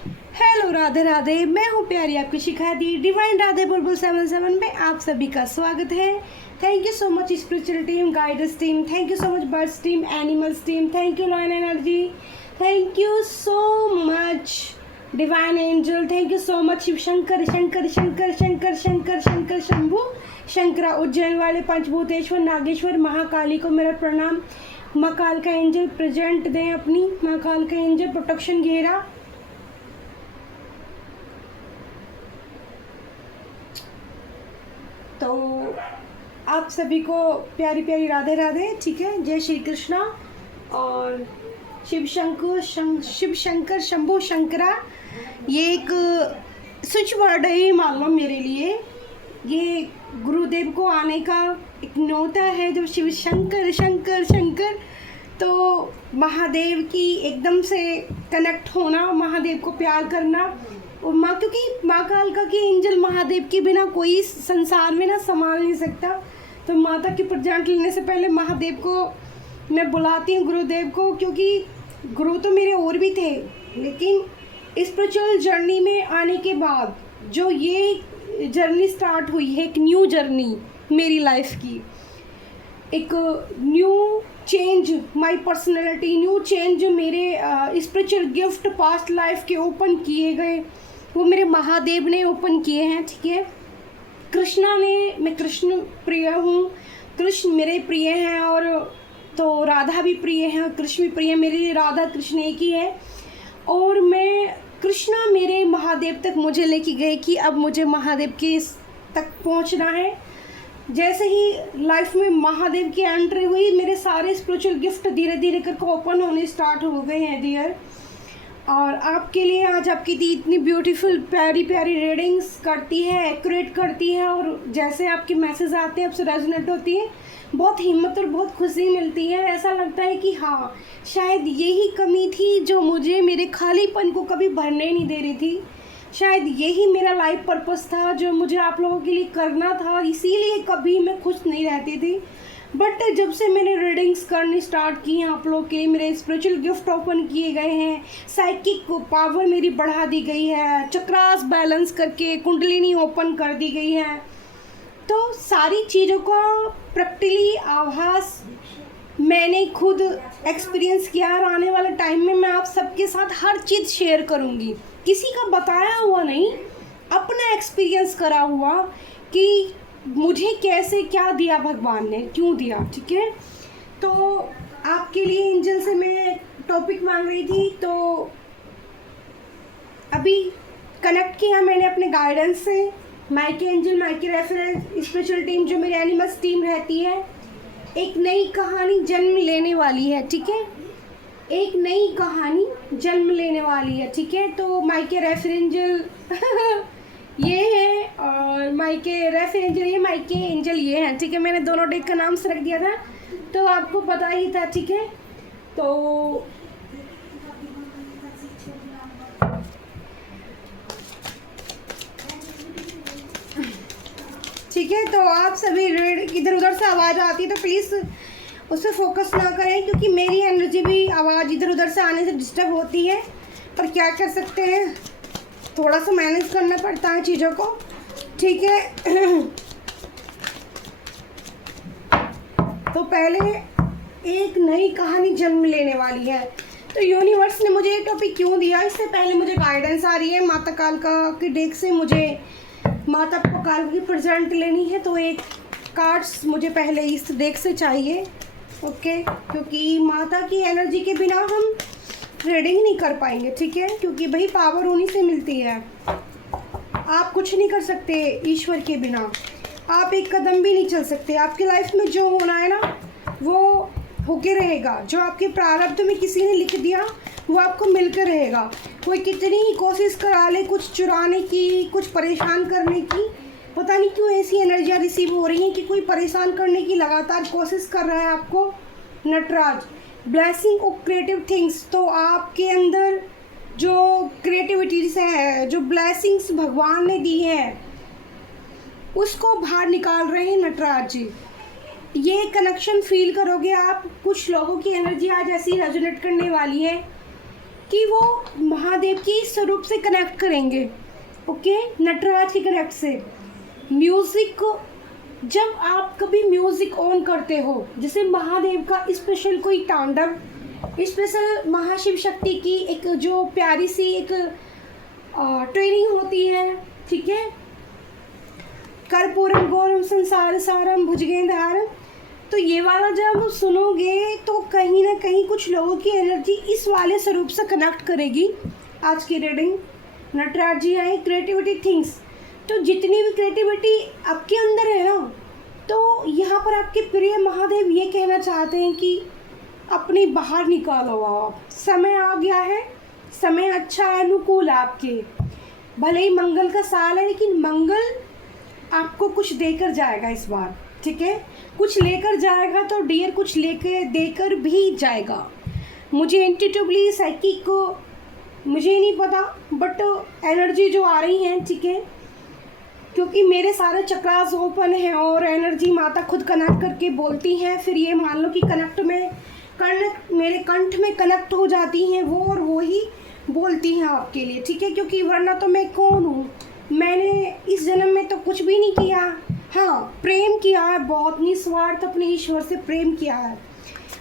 Hello Radhe Radhe, मैं हूँ प्यारी आपकी शिखा दी डिवाइन राधे बुलबुल 77 में आप सभी का स्वागत है। Thank you so much spiritual team, guidance team, thank you so much birds team, animals team, thank you lion energy, thank you so much divine angel, thank you so much Shiv Shankar Shankar Shankar Shankar Shankar Shankar Shambhu Shankara, Ujjain वाले पंचभूतेश्वर नागेश्वर महाकाली को मेरा प्रणाम। माँ काल का एंजल प्रेजेंट दें अपनी, माँ काल का एंजल प्रोटेक्शन घेरा। तो आप सभी को प्यारी प्यारी राधे राधे, ठीक है। जय श्री कृष्णा। और शिव शंकर शंभु शंकरा, ये एक स्विच वर्ड है, ये मान लो मेरे लिए। ये गुरुदेव को आने का एक न्योता है, जब शिव शंकर शंकर शंकर, तो महादेव की एकदम से कनेक्ट होना, महादेव को प्यार करना। और माँ, क्योंकि माँ कालका के एंजल महादेव के बिना कोई संसार में ना संभाल नहीं सकता। तो माता की प्रेजेंट लेने से पहले महादेव को मैं बुलाती हूँ, गुरुदेव को, क्योंकि गुरु तो मेरे और भी थे, लेकिन स्पिरिचुअल जर्नी में आने के बाद जो ये जर्नी स्टार्ट हुई है, एक न्यू जर्नी मेरी लाइफ की, एक new change my personality, new change जो मेरे स्पिरिचुअल गिफ्ट पास्ट लाइफ के ओपन किए गए, वो मेरे महादेव ने ओपन किए हैं, ठीक है। कृष्णा ने, मैं कृष्ण प्रिय हूँ, कृष्ण मेरे प्रिय हैं, और तो राधा भी प्रिय है और कृष्ण भी प्रिय है। मेरे लिए राधा कृष्ण एक ही है। और मैं कृष्णा मेरे महादेव तक मुझे लेके गए कि अब मुझे महादेव के तक पहुँचना है। जैसे ही लाइफ में महादेव की एंट्री हुई, मेरे सारे स्पिरिचुअल गिफ्ट धीरे धीरे करके ओपन होने स्टार्ट हो गए हैं डियर। और आपके लिए आज आपकी दी इतनी ब्यूटीफुल प्यारी प्यारी रीडिंग्स करती है, एक्यूरेट करती है, और जैसे आपके मैसेज आते हैं आपसे रेजोनेट होती है, बहुत हिम्मत और बहुत खुशी मिलती है। ऐसा लगता है कि हाँ, शायद यही कमी थी जो मुझे मेरे खालीपन को कभी भरने नहीं दे रही थी। शायद यही मेरा लाइफ पर्पस था जो मुझे आप लोगों के लिए करना था, इसीलिए कभी मैं खुश नहीं रहती थी। बट जब से मैंने रीडिंग्स करनी स्टार्ट की हैं आप लोगों के लिए, मेरे स्पिरिचुअल गिफ्ट ओपन किए गए हैं, साइकिक पावर मेरी बढ़ा दी गई है, चक्रास बैलेंस करके कुंडलिनी ओपन कर दी गई है, तो सारी चीज़ों का प्रैक्टिकली आभास मैंने खुद एक्सपीरियंस किया। और आने वाले टाइम में मैं आप सबके साथ हर चीज़ शेयर करूँगी, किसी का बताया हुआ नहीं, अपना एक्सपीरियंस करा हुआ कि मुझे कैसे क्या दिया भगवान ने, क्यों दिया, ठीक है। तो आपके लिए एंजल से मैं टॉपिक मांग रही थी, तो अभी कनेक्ट किया मैंने अपने गाइडेंस से, माइके एंजल, माइके रेफरेंस, स्पिरिचुअल टीम जो मेरी एनिमल्स टीम रहती है। एक नई कहानी जन्म लेने वाली है, ठीक है, एक नई कहानी जन्म लेने वाली है, ठीक है। तो माइके रेफरेंजल ये है, और माइके रेफरेंजल ये, माइके एंजल ये हैं, ठीक है। मैंने दोनों डेक का नाम से रख दिया था, तो आपको पता ही था, ठीक है। तो ठीक है, तो आप सभी इधर उधर से आवाज़ आती है तो प्लीज़ उस पर फोकस ना करें, क्योंकि मेरी एनर्जी भी आवाज़ इधर उधर से आने से डिस्टर्ब होती है। पर क्या कर सकते हैं, थोड़ा सा मैनेज करना पड़ता है चीज़ों को, ठीक है। तो पहले एक नई कहानी जन्म लेने वाली है। तो यूनिवर्स ने मुझे ये टॉपिक क्यों दिया, इससे पहले मुझे गाइडेंस आ रही है माता कालका के डेक से, मुझे माता कालका की प्रेजेंट लेनी है, तो एक कार्ड्स मुझे पहले इस डेक से चाहिए, ओके, क्योंकि माता की एनर्जी के बिना हम रीडिंग नहीं कर पाएंगे, ठीक है, क्योंकि भाई पावर उन्हीं से मिलती है। आप कुछ नहीं कर सकते ईश्वर के बिना, आप एक कदम भी नहीं चल सकते। आपकी लाइफ में जो होना है ना वो होके रहेगा, जो आपके प्रारब्ध में किसी ने लिख दिया वो आपको मिलकर रहेगा। कोई कितनी ही कोशिश करा ले कुछ चुराने की, कुछ परेशान करने की, पता नहीं क्यों ऐसी एनर्जियाँ रिसीव हो रही हैं कि कोई परेशान करने की लगातार कोशिश कर रहा है आपको। Nataraja, blessing of creative things, तो आपके अंदर जो क्रिएटिविटीज है, जो ब्लेसिंग्स भगवान ने दी है, उसको बाहर निकाल रहे हैं नटराज जी। ये कनेक्शन फील करोगे आप। कुछ लोगों की एनर्जी आज ऐसी रेजोनेट करने वाली है कि वो महादेव की स्वरूप से कनेक्ट करेंगे। ओके, नटराज के कनेक्ट से। म्यूज़िक को जब आप कभी म्यूज़िक ऑन करते हो, जैसे महादेव का स्पेशल कोई तांडव, स्पेशल महाशिव शक्ति की एक जो प्यारी सी एक ट्रेनिंग होती है, ठीक है, कर्पूरम गौरम संसार सारम भुजगेंद्रहारम, तो ये वाला जब सुनोगे तो कहीं ना कहीं कुछ लोगों की एनर्जी इस वाले स्वरूप से कनेक्ट करेगी। आज की रीडिंग नटराज जी आए, क्रिएटिविटी थिंग्स, तो जितनी भी क्रिएटिविटी आपके अंदर है ना, तो यहाँ पर आपके प्रिय महादेव ये कहना चाहते हैं कि अपनी बाहर निकालो आप, समय आ गया है, समय अच्छा है, अनुकूल है आपके। भले ही मंगल का साल है, लेकिन मंगल आपको कुछ देकर जाएगा इस बार, ठीक है, कुछ लेकर जाएगा, तो डियर कुछ लेकर देकर भी जाएगा। मुझे इंट्यूटिवली साइकिक को मुझे नहीं पता, बट एनर्जी जो आ रही हैं, ठीक है, क्योंकि मेरे सारे चक्रास ओपन हैं और एनर्जी माता खुद कनेक्ट करके बोलती हैं, फिर ये मान लो कि मेरे कंठ में कनेक्ट हो जाती हैं वो, और वो ही बोलती हैं आपके लिए, ठीक है, क्योंकि वरना तो मैं कौन हूँ, मैंने इस जन्म में तो कुछ भी नहीं किया। हाँ, प्रेम किया है बहुत, निस्वार्थ अपने ईश्वर से प्रेम किया है,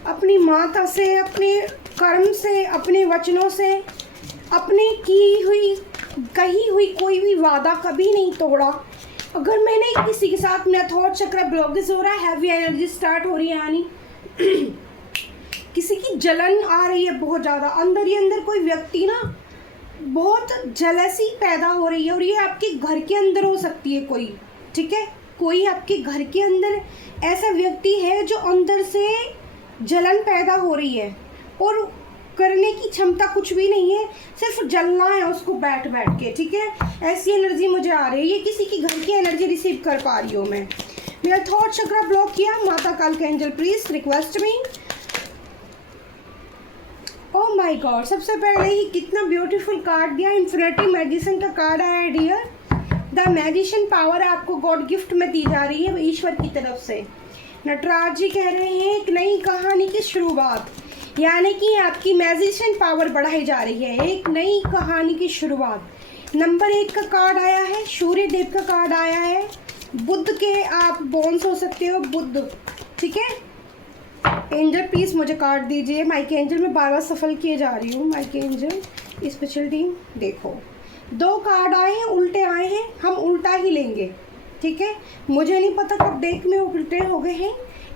अपनी माता से, अपने कर्म से, अपने वचनों से, अपने कही हुई कोई भी वादा कभी नहीं तोड़ा। अगर मैंने किसी के साथ मेरा थॉट चक्र ब्लॉकेज हो रहा है, हैवी एनर्जी स्टार्ट हो रही है, यानी किसी की जलन आ रही है बहुत ज़्यादा, अंदर ही अंदर कोई व्यक्ति ना बहुत जलसी पैदा हो रही है, और ये आपके घर के अंदर हो सकती है कोई, ठीक है, कोई आपके घर के अंदर ऐसा व्यक्ति है जो अंदर से जलन पैदा हो रही है और करने की क्षमता कुछ भी नहीं है, सिर्फ जलना है उसको बैठ बैठ के, ठीक है, ऐसी एनर्जी मुझे आ रही है। ये किसी की घर की एनर्जी रिसीव कर पा रही हूँ मैं। मेरा थॉट चक्र ब्लॉक किया, माता काल का angel please request me. Oh my God, सबसे पहले ही कितना ब्यूटीफुल कार्ड दिया, इन्फिनिटी मैजिशियन का कार्ड आया है डियर। द मैजिशियन पावर आपको गॉड गिफ्ट में दी जा रही है ईश्वर की तरफ से। नटराज जी कह रहे हैं एक नई कहानी की शुरुआत, यानी कि आपकी मैजिशियन पावर बढ़ाई जा रही है, एक नई कहानी की शुरुआत। नंबर 1 का कार्ड आया है, सूर्य देव का कार्ड आया है, बुद्ध के आप बोन्स हो सकते हो, बुद्ध, ठीक है। एंजल प्लीज मुझे कार्ड दीजिए, माइक एंजल में बार बार सफल किए जा रही हूँ, माइक एंजल स्पेशल टीम। देखो 2 कार्ड आए हैं, उल्टे आए हैं, हम उल्टा ही लेंगे, ठीक है। मुझे नहीं पता कब डेक में उल्टे हो गए हैं,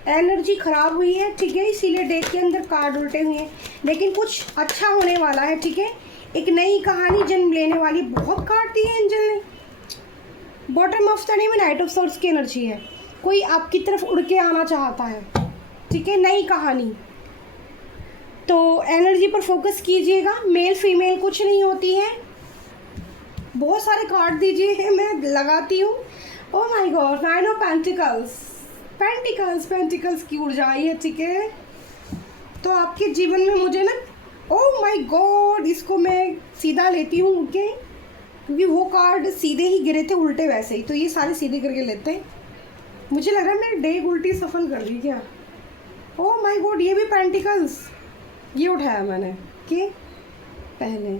एनर्जी ख़राब हुई है, ठीक है, इसीलिए डेक के अंदर कार्ड उल्टे हुए हैं, लेकिन कुछ अच्छा होने वाला है, ठीक है। एक नई कहानी जन्म लेने वाली, बहुत कार्ड दी है एंजल ने। बॉटम ऑफ द डे में नाइट ऑफ सोर्स की एनर्जी है, कोई आपकी तरफ उड़ के आना चाहता है, ठीक है, नई कहानी। तो एनर्जी पर फोकस कीजिएगा, मेल फीमेल कुछ नहीं होती है। बहुत सारे कार्ड दीजिए, मैं लगाती हूँ। ओह my God, 9 of pentacles, pentacles की ऊर्जा आई है, ठीक है। तो आपके जीवन में मुझे ना, ओह माय गॉड, इसको मैं सीधा लेती हूँ, ओके, क्योंकि वो कार्ड सीधे ही गिरे थे, उल्टे वैसे ही, तो ये सारे सीधे करके लेते हैं। मुझे लग रहा है मैंने डेक उल्टी सफल कर दी क्या। ओह माय गॉड, ये भी पेंटिकल्स, ये उठाया मैंने, ओके। पहले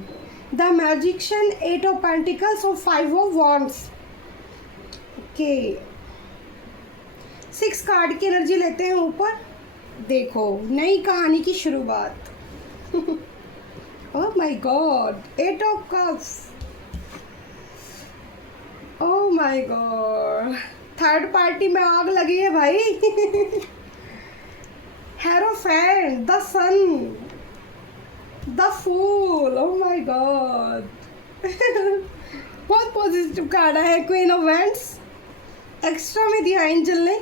द मैजिशियन, 8 ऑफ पेंटिकल्स और 5 ऑफ वॉन्ड्स, ओके। 6 कार्ड की एनर्जी लेते हैं ऊपर, देखो नई कहानी की शुरुआत। Oh my god, 8 of cups, oh my god, third party में आग लगी है भाई। Hierophant, the sun, the fool, oh my god. बहुत पॉजिटिव कार्ड है। क्वीन ऑफ वैंड्स, एक्स्ट्रा में दिया एंजल ने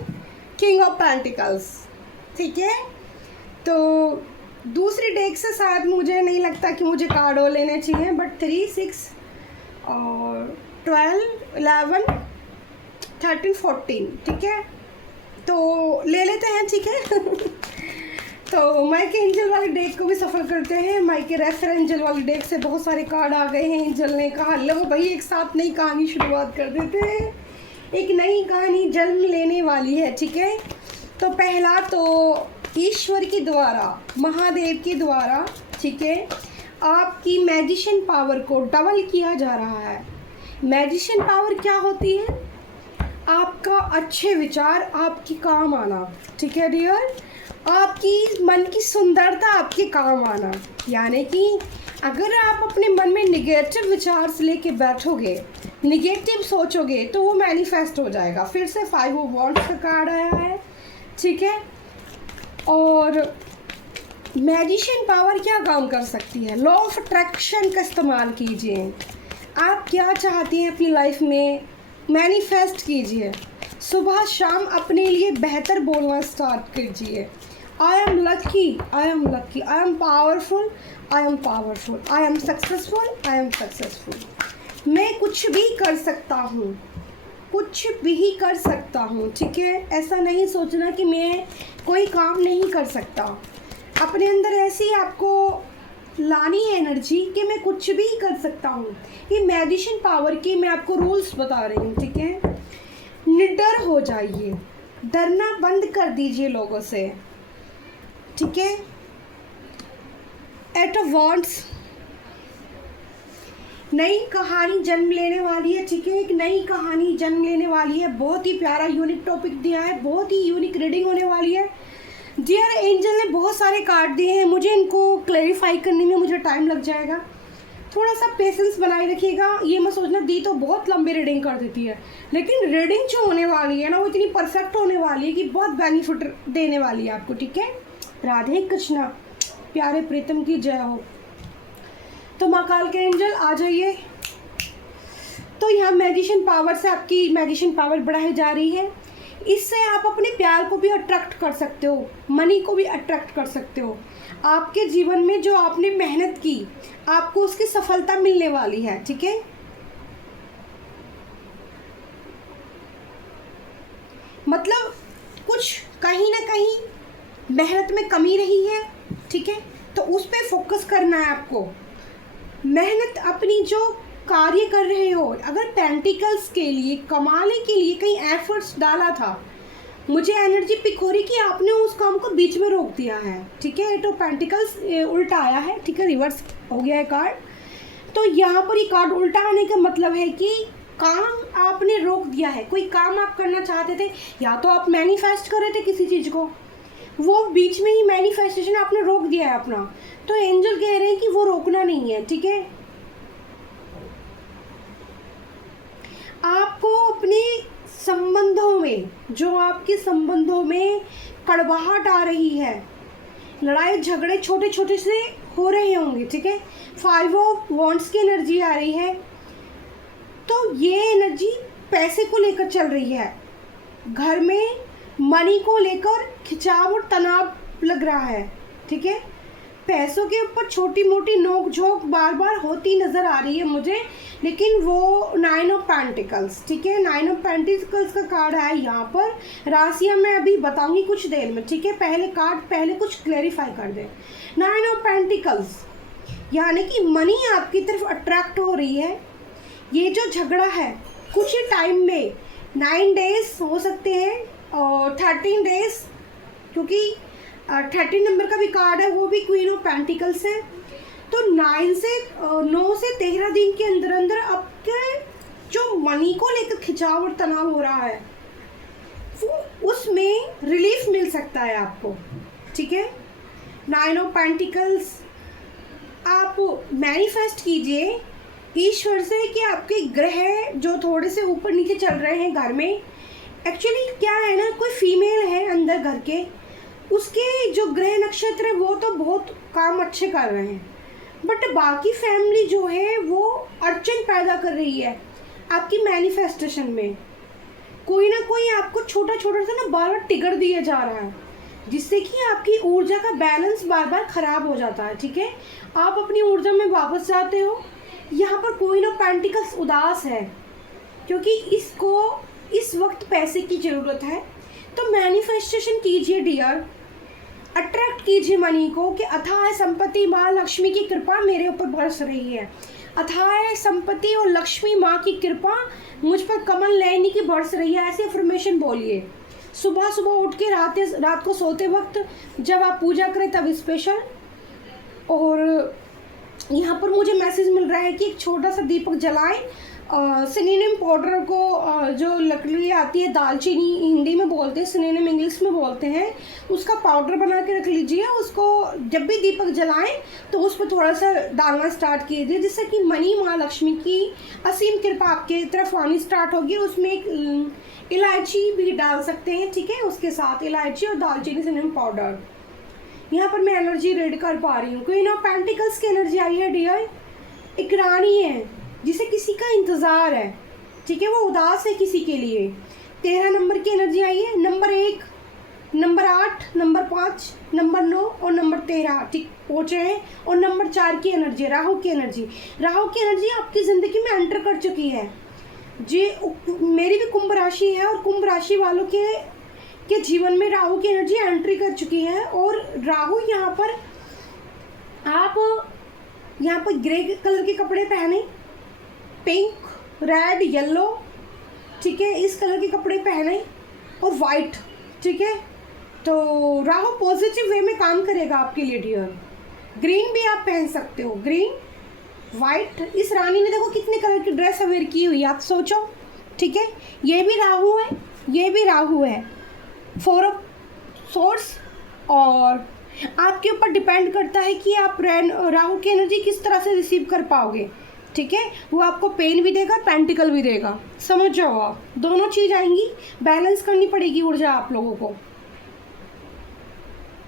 किंग ऑफ पेंटिकल्स, ठीक है। तो दूसरी डेक से शायद मुझे नहीं लगता कि मुझे कार्ड और लेने चाहिए, बट 3, 6 और 12, 11, 13, 14, ठीक है, तो ले लेते हैं, ठीक है। तो माइक एंजल वाली डेक को भी सफल करते हैं। माइक रेफर एंजल वाली डेक से बहुत सारे कार्ड आ गए हैं। एंजल ने कहा लो भाई एक साथ नई कहानी शुरुआत कर देते हैं, एक नई कहानी जन्म लेने वाली है, ठीक है। तो पहला तो ईश्वर के द्वारा, महादेव के द्वारा, ठीक है, आपकी मैजिशियन पावर को डबल किया जा रहा है। मैजिशियन पावर क्या होती है? आपका अच्छे विचार, आपकी काम आना, ठीक है डियर, आपकी मन की सुंदरता आपके काम आना। यानी कि अगर आप अपने मन में निगेटिव विचार से लेके बैठोगे, निगेटिव सोचोगे, तो वो मैनिफेस्ट हो जाएगा। फिर से 5 ऑफ वॉन्ड्स का कार्ड आया है, ठीक है। और मैजिशियन पावर क्या काम कर सकती है? लॉ ऑफ अट्रैक्शन का इस्तेमाल कीजिए। आप क्या चाहती हैं अपनी लाइफ में, मैनिफेस्ट कीजिए। सुबह शाम अपने लिए बेहतर बोलना स्टार्ट कीजिए। I am lucky, I am lucky, I am powerful, I am powerful, I am successful, I am successful. मैं कुछ भी कर सकता हूँ, कुछ भी कर सकता हूँ, ठीक है। ऐसा नहीं सोचना कि मैं कोई काम नहीं कर सकता। अपने अंदर ऐसी आपको लानी है एनर्जी कि मैं कुछ भी कर सकता हूँ। ये मैजिशियन पावर की मैं आपको रूल्स बता रही हूँ, ठीक है। निडर हो जाइए, डरना बंद कर दीजिए लोगों से, ठीक है। एट ऑफ वॉन्ड्स, नई कहानी जन्म लेने वाली है, ठीक है। एक नई कहानी जन्म लेने वाली है। बहुत ही प्यारा यूनिक टॉपिक दिया है, बहुत ही यूनिक रीडिंग होने वाली है। डियर एंजल ने बहुत सारे कार्ड दिए हैं, मुझे इनको क्लैरिफाई करने में मुझे टाइम लग जाएगा। थोड़ा सा पेशेंस बनाए रखिएगा। ये मत सोचना दी तो बहुत लंबी रीडिंग कर देती है, लेकिन रीडिंग जो होने वाली है ना, वो इतनी परफेक्ट होने वाली है कि बहुत बेनिफिट देने वाली है आपको, ठीक है। राधे कृष्णा, प्यारे प्रीतम की जय हो। तो माँ काल के एंजल आ जाइए। तो यहाँ मैजिशियन पावर से आपकी मैजिशियन पावर बढ़ाई जा रही है। इससे आप अपने प्यार को भी अट्रैक्ट कर सकते हो, मनी को भी अट्रैक्ट कर सकते हो। आपके जीवन में जो आपने मेहनत की, आपको उसकी सफलता मिलने वाली है, ठीक है। मतलब कुछ कहीं ना कहीं मेहनत में कमी रही है, ठीक है, तो उस पर फोकस करना है आपको। मेहनत अपनी जो कार्य कर रहे हो, अगर पेंटिकल्स के लिए कमाने के लिए कहीं एफर्ट्स डाला था, मुझे एनर्जी पिक हो रही कि आपने उस काम को बीच में रोक दिया है, ठीक है। तो पेंटिकल्स उल्टा आया है, ठीक है, रिवर्स हो गया है कार्ड। तो यहाँ पर ये कार्ड उल्टा आने का मतलब है कि काम आपने रोक दिया है। कोई काम आप करना चाहते थे, या तो आप मैनिफेस्ट कर रहे थे किसी चीज़ को, वो बीच में ही मैनिफेस्टेशन आपने रोक दिया है अपना। तो एंजल कह रहे हैं कि वो रोकना नहीं है, ठीक है। आपको अपने संबंधों में, जो आपके संबंधों में कड़वाहट आ रही है, लड़ाई झगड़े छोटे छोटे से हो रहे होंगे, ठीक है। 5 ऑफ वॉन्ड्स की एनर्जी आ रही है। तो ये एनर्जी पैसे को लेकर चल रही है। घर में मनी को लेकर खिंचाव और तनाव लग रहा है, ठीक है। पैसों के ऊपर छोटी मोटी नोक झोंक बार बार होती नज़र आ रही है मुझे, लेकिन वो 9 ऑफ पेंटिकल्स, ठीक है। 9 ऑफ पेंटिकल्स का कार्ड है यहाँ पर। राशियाँ मैं अभी बताऊंगी कुछ देर में, ठीक है। पहले कुछ क्लैरिफाई कर दें। 9 ऑफ पेंटिकल्स यानी कि मनी आपकी तरफ अट्रैक्ट हो रही है। ये जो झगड़ा है कुछ ही टाइम में 9 डेज हो सकते हैं और 13 डेज, क्योंकि 13 नंबर का भी कार्ड है, वो भी क्वीन ऑफ पेंटिकल्स है। तो 9 से 13 दिन के अंदर अंदर आपके जो मनी को लेकर खिंचाव और तनाव हो रहा है, वो उसमें रिलीफ मिल सकता है आपको, ठीक है। 9 ऑफ पेंटिकल्स आप मैनिफेस्ट कीजिए ईश्वर से कि आपके ग्रह जो थोड़े से ऊपर नीचे चल रहे हैं घर में, एक्चुअली क्या है ना, कोई फीमेल है अंदर घर के, उसके जो ग्रह नक्षत्र है वो तो बहुत काम अच्छे कर रहे हैं, बट बाकी फैमिली जो है वो अड़चन पैदा कर रही है आपकी मैनिफेस्टेशन में। कोई ना कोई आपको छोटा छोटा सा ना बार बार टिगर दिया जा रहा है, जिससे कि आपकी ऊर्जा का बैलेंस बार बार ख़राब हो जाता है, ठीक है। आप अपनी ऊर्जा में वापस जाते हो। यहाँ पर कोई ना पेंटिकल्स उदास है क्योंकि इसको इस वक्त पैसे की ज़रूरत है। तो मैनिफेस्टेशन कीजिए डियर, अट्रैक्ट कीजिए मनी को कि अथाह संपत्ति माँ लक्ष्मी की कृपा मेरे ऊपर बरस रही है। अथाह संपत्ति और लक्ष्मी माँ की कृपा मुझ पर कमल नयनी की बरस रही है। ऐसे अफर्मेशन बोलिए सुबह सुबह उठ के रात को सोते वक्त, जब आप पूजा करें तब स्पेशल, और यहाँ पर मुझे मैसेज मिल रहा है कि एक छोटा सा दीपक जलाएं, सिनेनियम पाउडर को जो लकड़ी आती है दालचीनी हिंदी में बोलते हैं, सिनेनियम इंग्लिश में बोलते हैं, उसका पाउडर बना के रख लीजिए। उसको जब भी दीपक जलाएं तो उस पर थोड़ा सा डालना स्टार्ट कीजिए, जिससे कि मनी माँ लक्ष्मी की असीम कृपा आपके तरफ आनी स्टार्ट होगी। उसमें एक इलायची भी डाल सकते हैं, ठीक है, उसके साथ इलायची और दालचीनी सिनेनियम पाउडर। यहाँ पर मैं एनर्जी रीड कर पा रही हूँ। क्वीन ऑफ पेंटिकल्स की एनर्जी आई है डियर। एक रानी है जिसे किसी का इंतज़ार है, ठीक है, वो उदास है किसी के लिए। 13 नंबर की एनर्जी आई है। नंबर 1, नंबर 8, नंबर 5, नंबर 9 और नंबर 13 ठीक पहुँचे हैं। और नंबर 4 की एनर्जी, राहु की एनर्जी। राहु की एनर्जी आपकी ज़िंदगी में एंटर कर चुकी है जी। मेरी भी कुंभ राशि है और कुंभ राशि वालों के जीवन में राहु की एनर्जी एंट्री कर चुकी है। और राहु यहाँ पर, आप यहाँ पर ग्रे कलर के कपड़े पहने, पिंक, रेड, येलो, ठीक है, इस कलर के कपड़े पहने और वाइट, ठीक है। तो राहु पॉजिटिव वे में काम करेगा आपके लिए डियर। ग्रीन भी आप पहन सकते हो, ग्रीन, वाइट। इस रानी ने देखो कितने कलर की ड्रेस वेयर की हुई है, आप सोचो, ठीक है। ये भी राहु है, ये भी राहु है। 4 ऑफ सोर्स। और आपके ऊपर डिपेंड करता है कि आप राहु की एनर्जी किस तरह से रिसीव कर पाओगे, ठीक है। वो आपको पेन भी देगा, पेंटिकल भी देगा, समझ जाओ आप। दोनों चीज़ आएंगी, बैलेंस करनी पड़ेगी ऊर्जा आप लोगों को।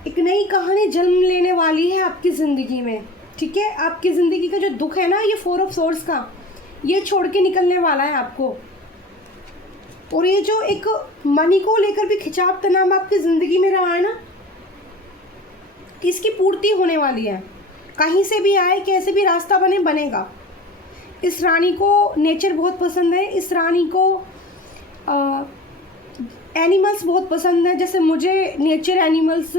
एक नई कहानी जन्म लेने वाली है आपकी ज़िंदगी में, ठीक है। आपकी ज़िंदगी का जो दुख है ना, ये 4 ऑफ सोर्स का, ये छोड़ के निकलने वाला है आपको। और ये जो एक मनी को लेकर भी खिंचाव तनाव आपकी ज़िंदगी में रहा है ना, इसकी पूर्ति होने वाली है। कहीं से भी आए, कैसे भी रास्ता बनेगा। इस रानी को नेचर बहुत पसंद है। इस रानी को एनिमल्स बहुत पसंद है। जैसे मुझे नेचर, एनिमल्स,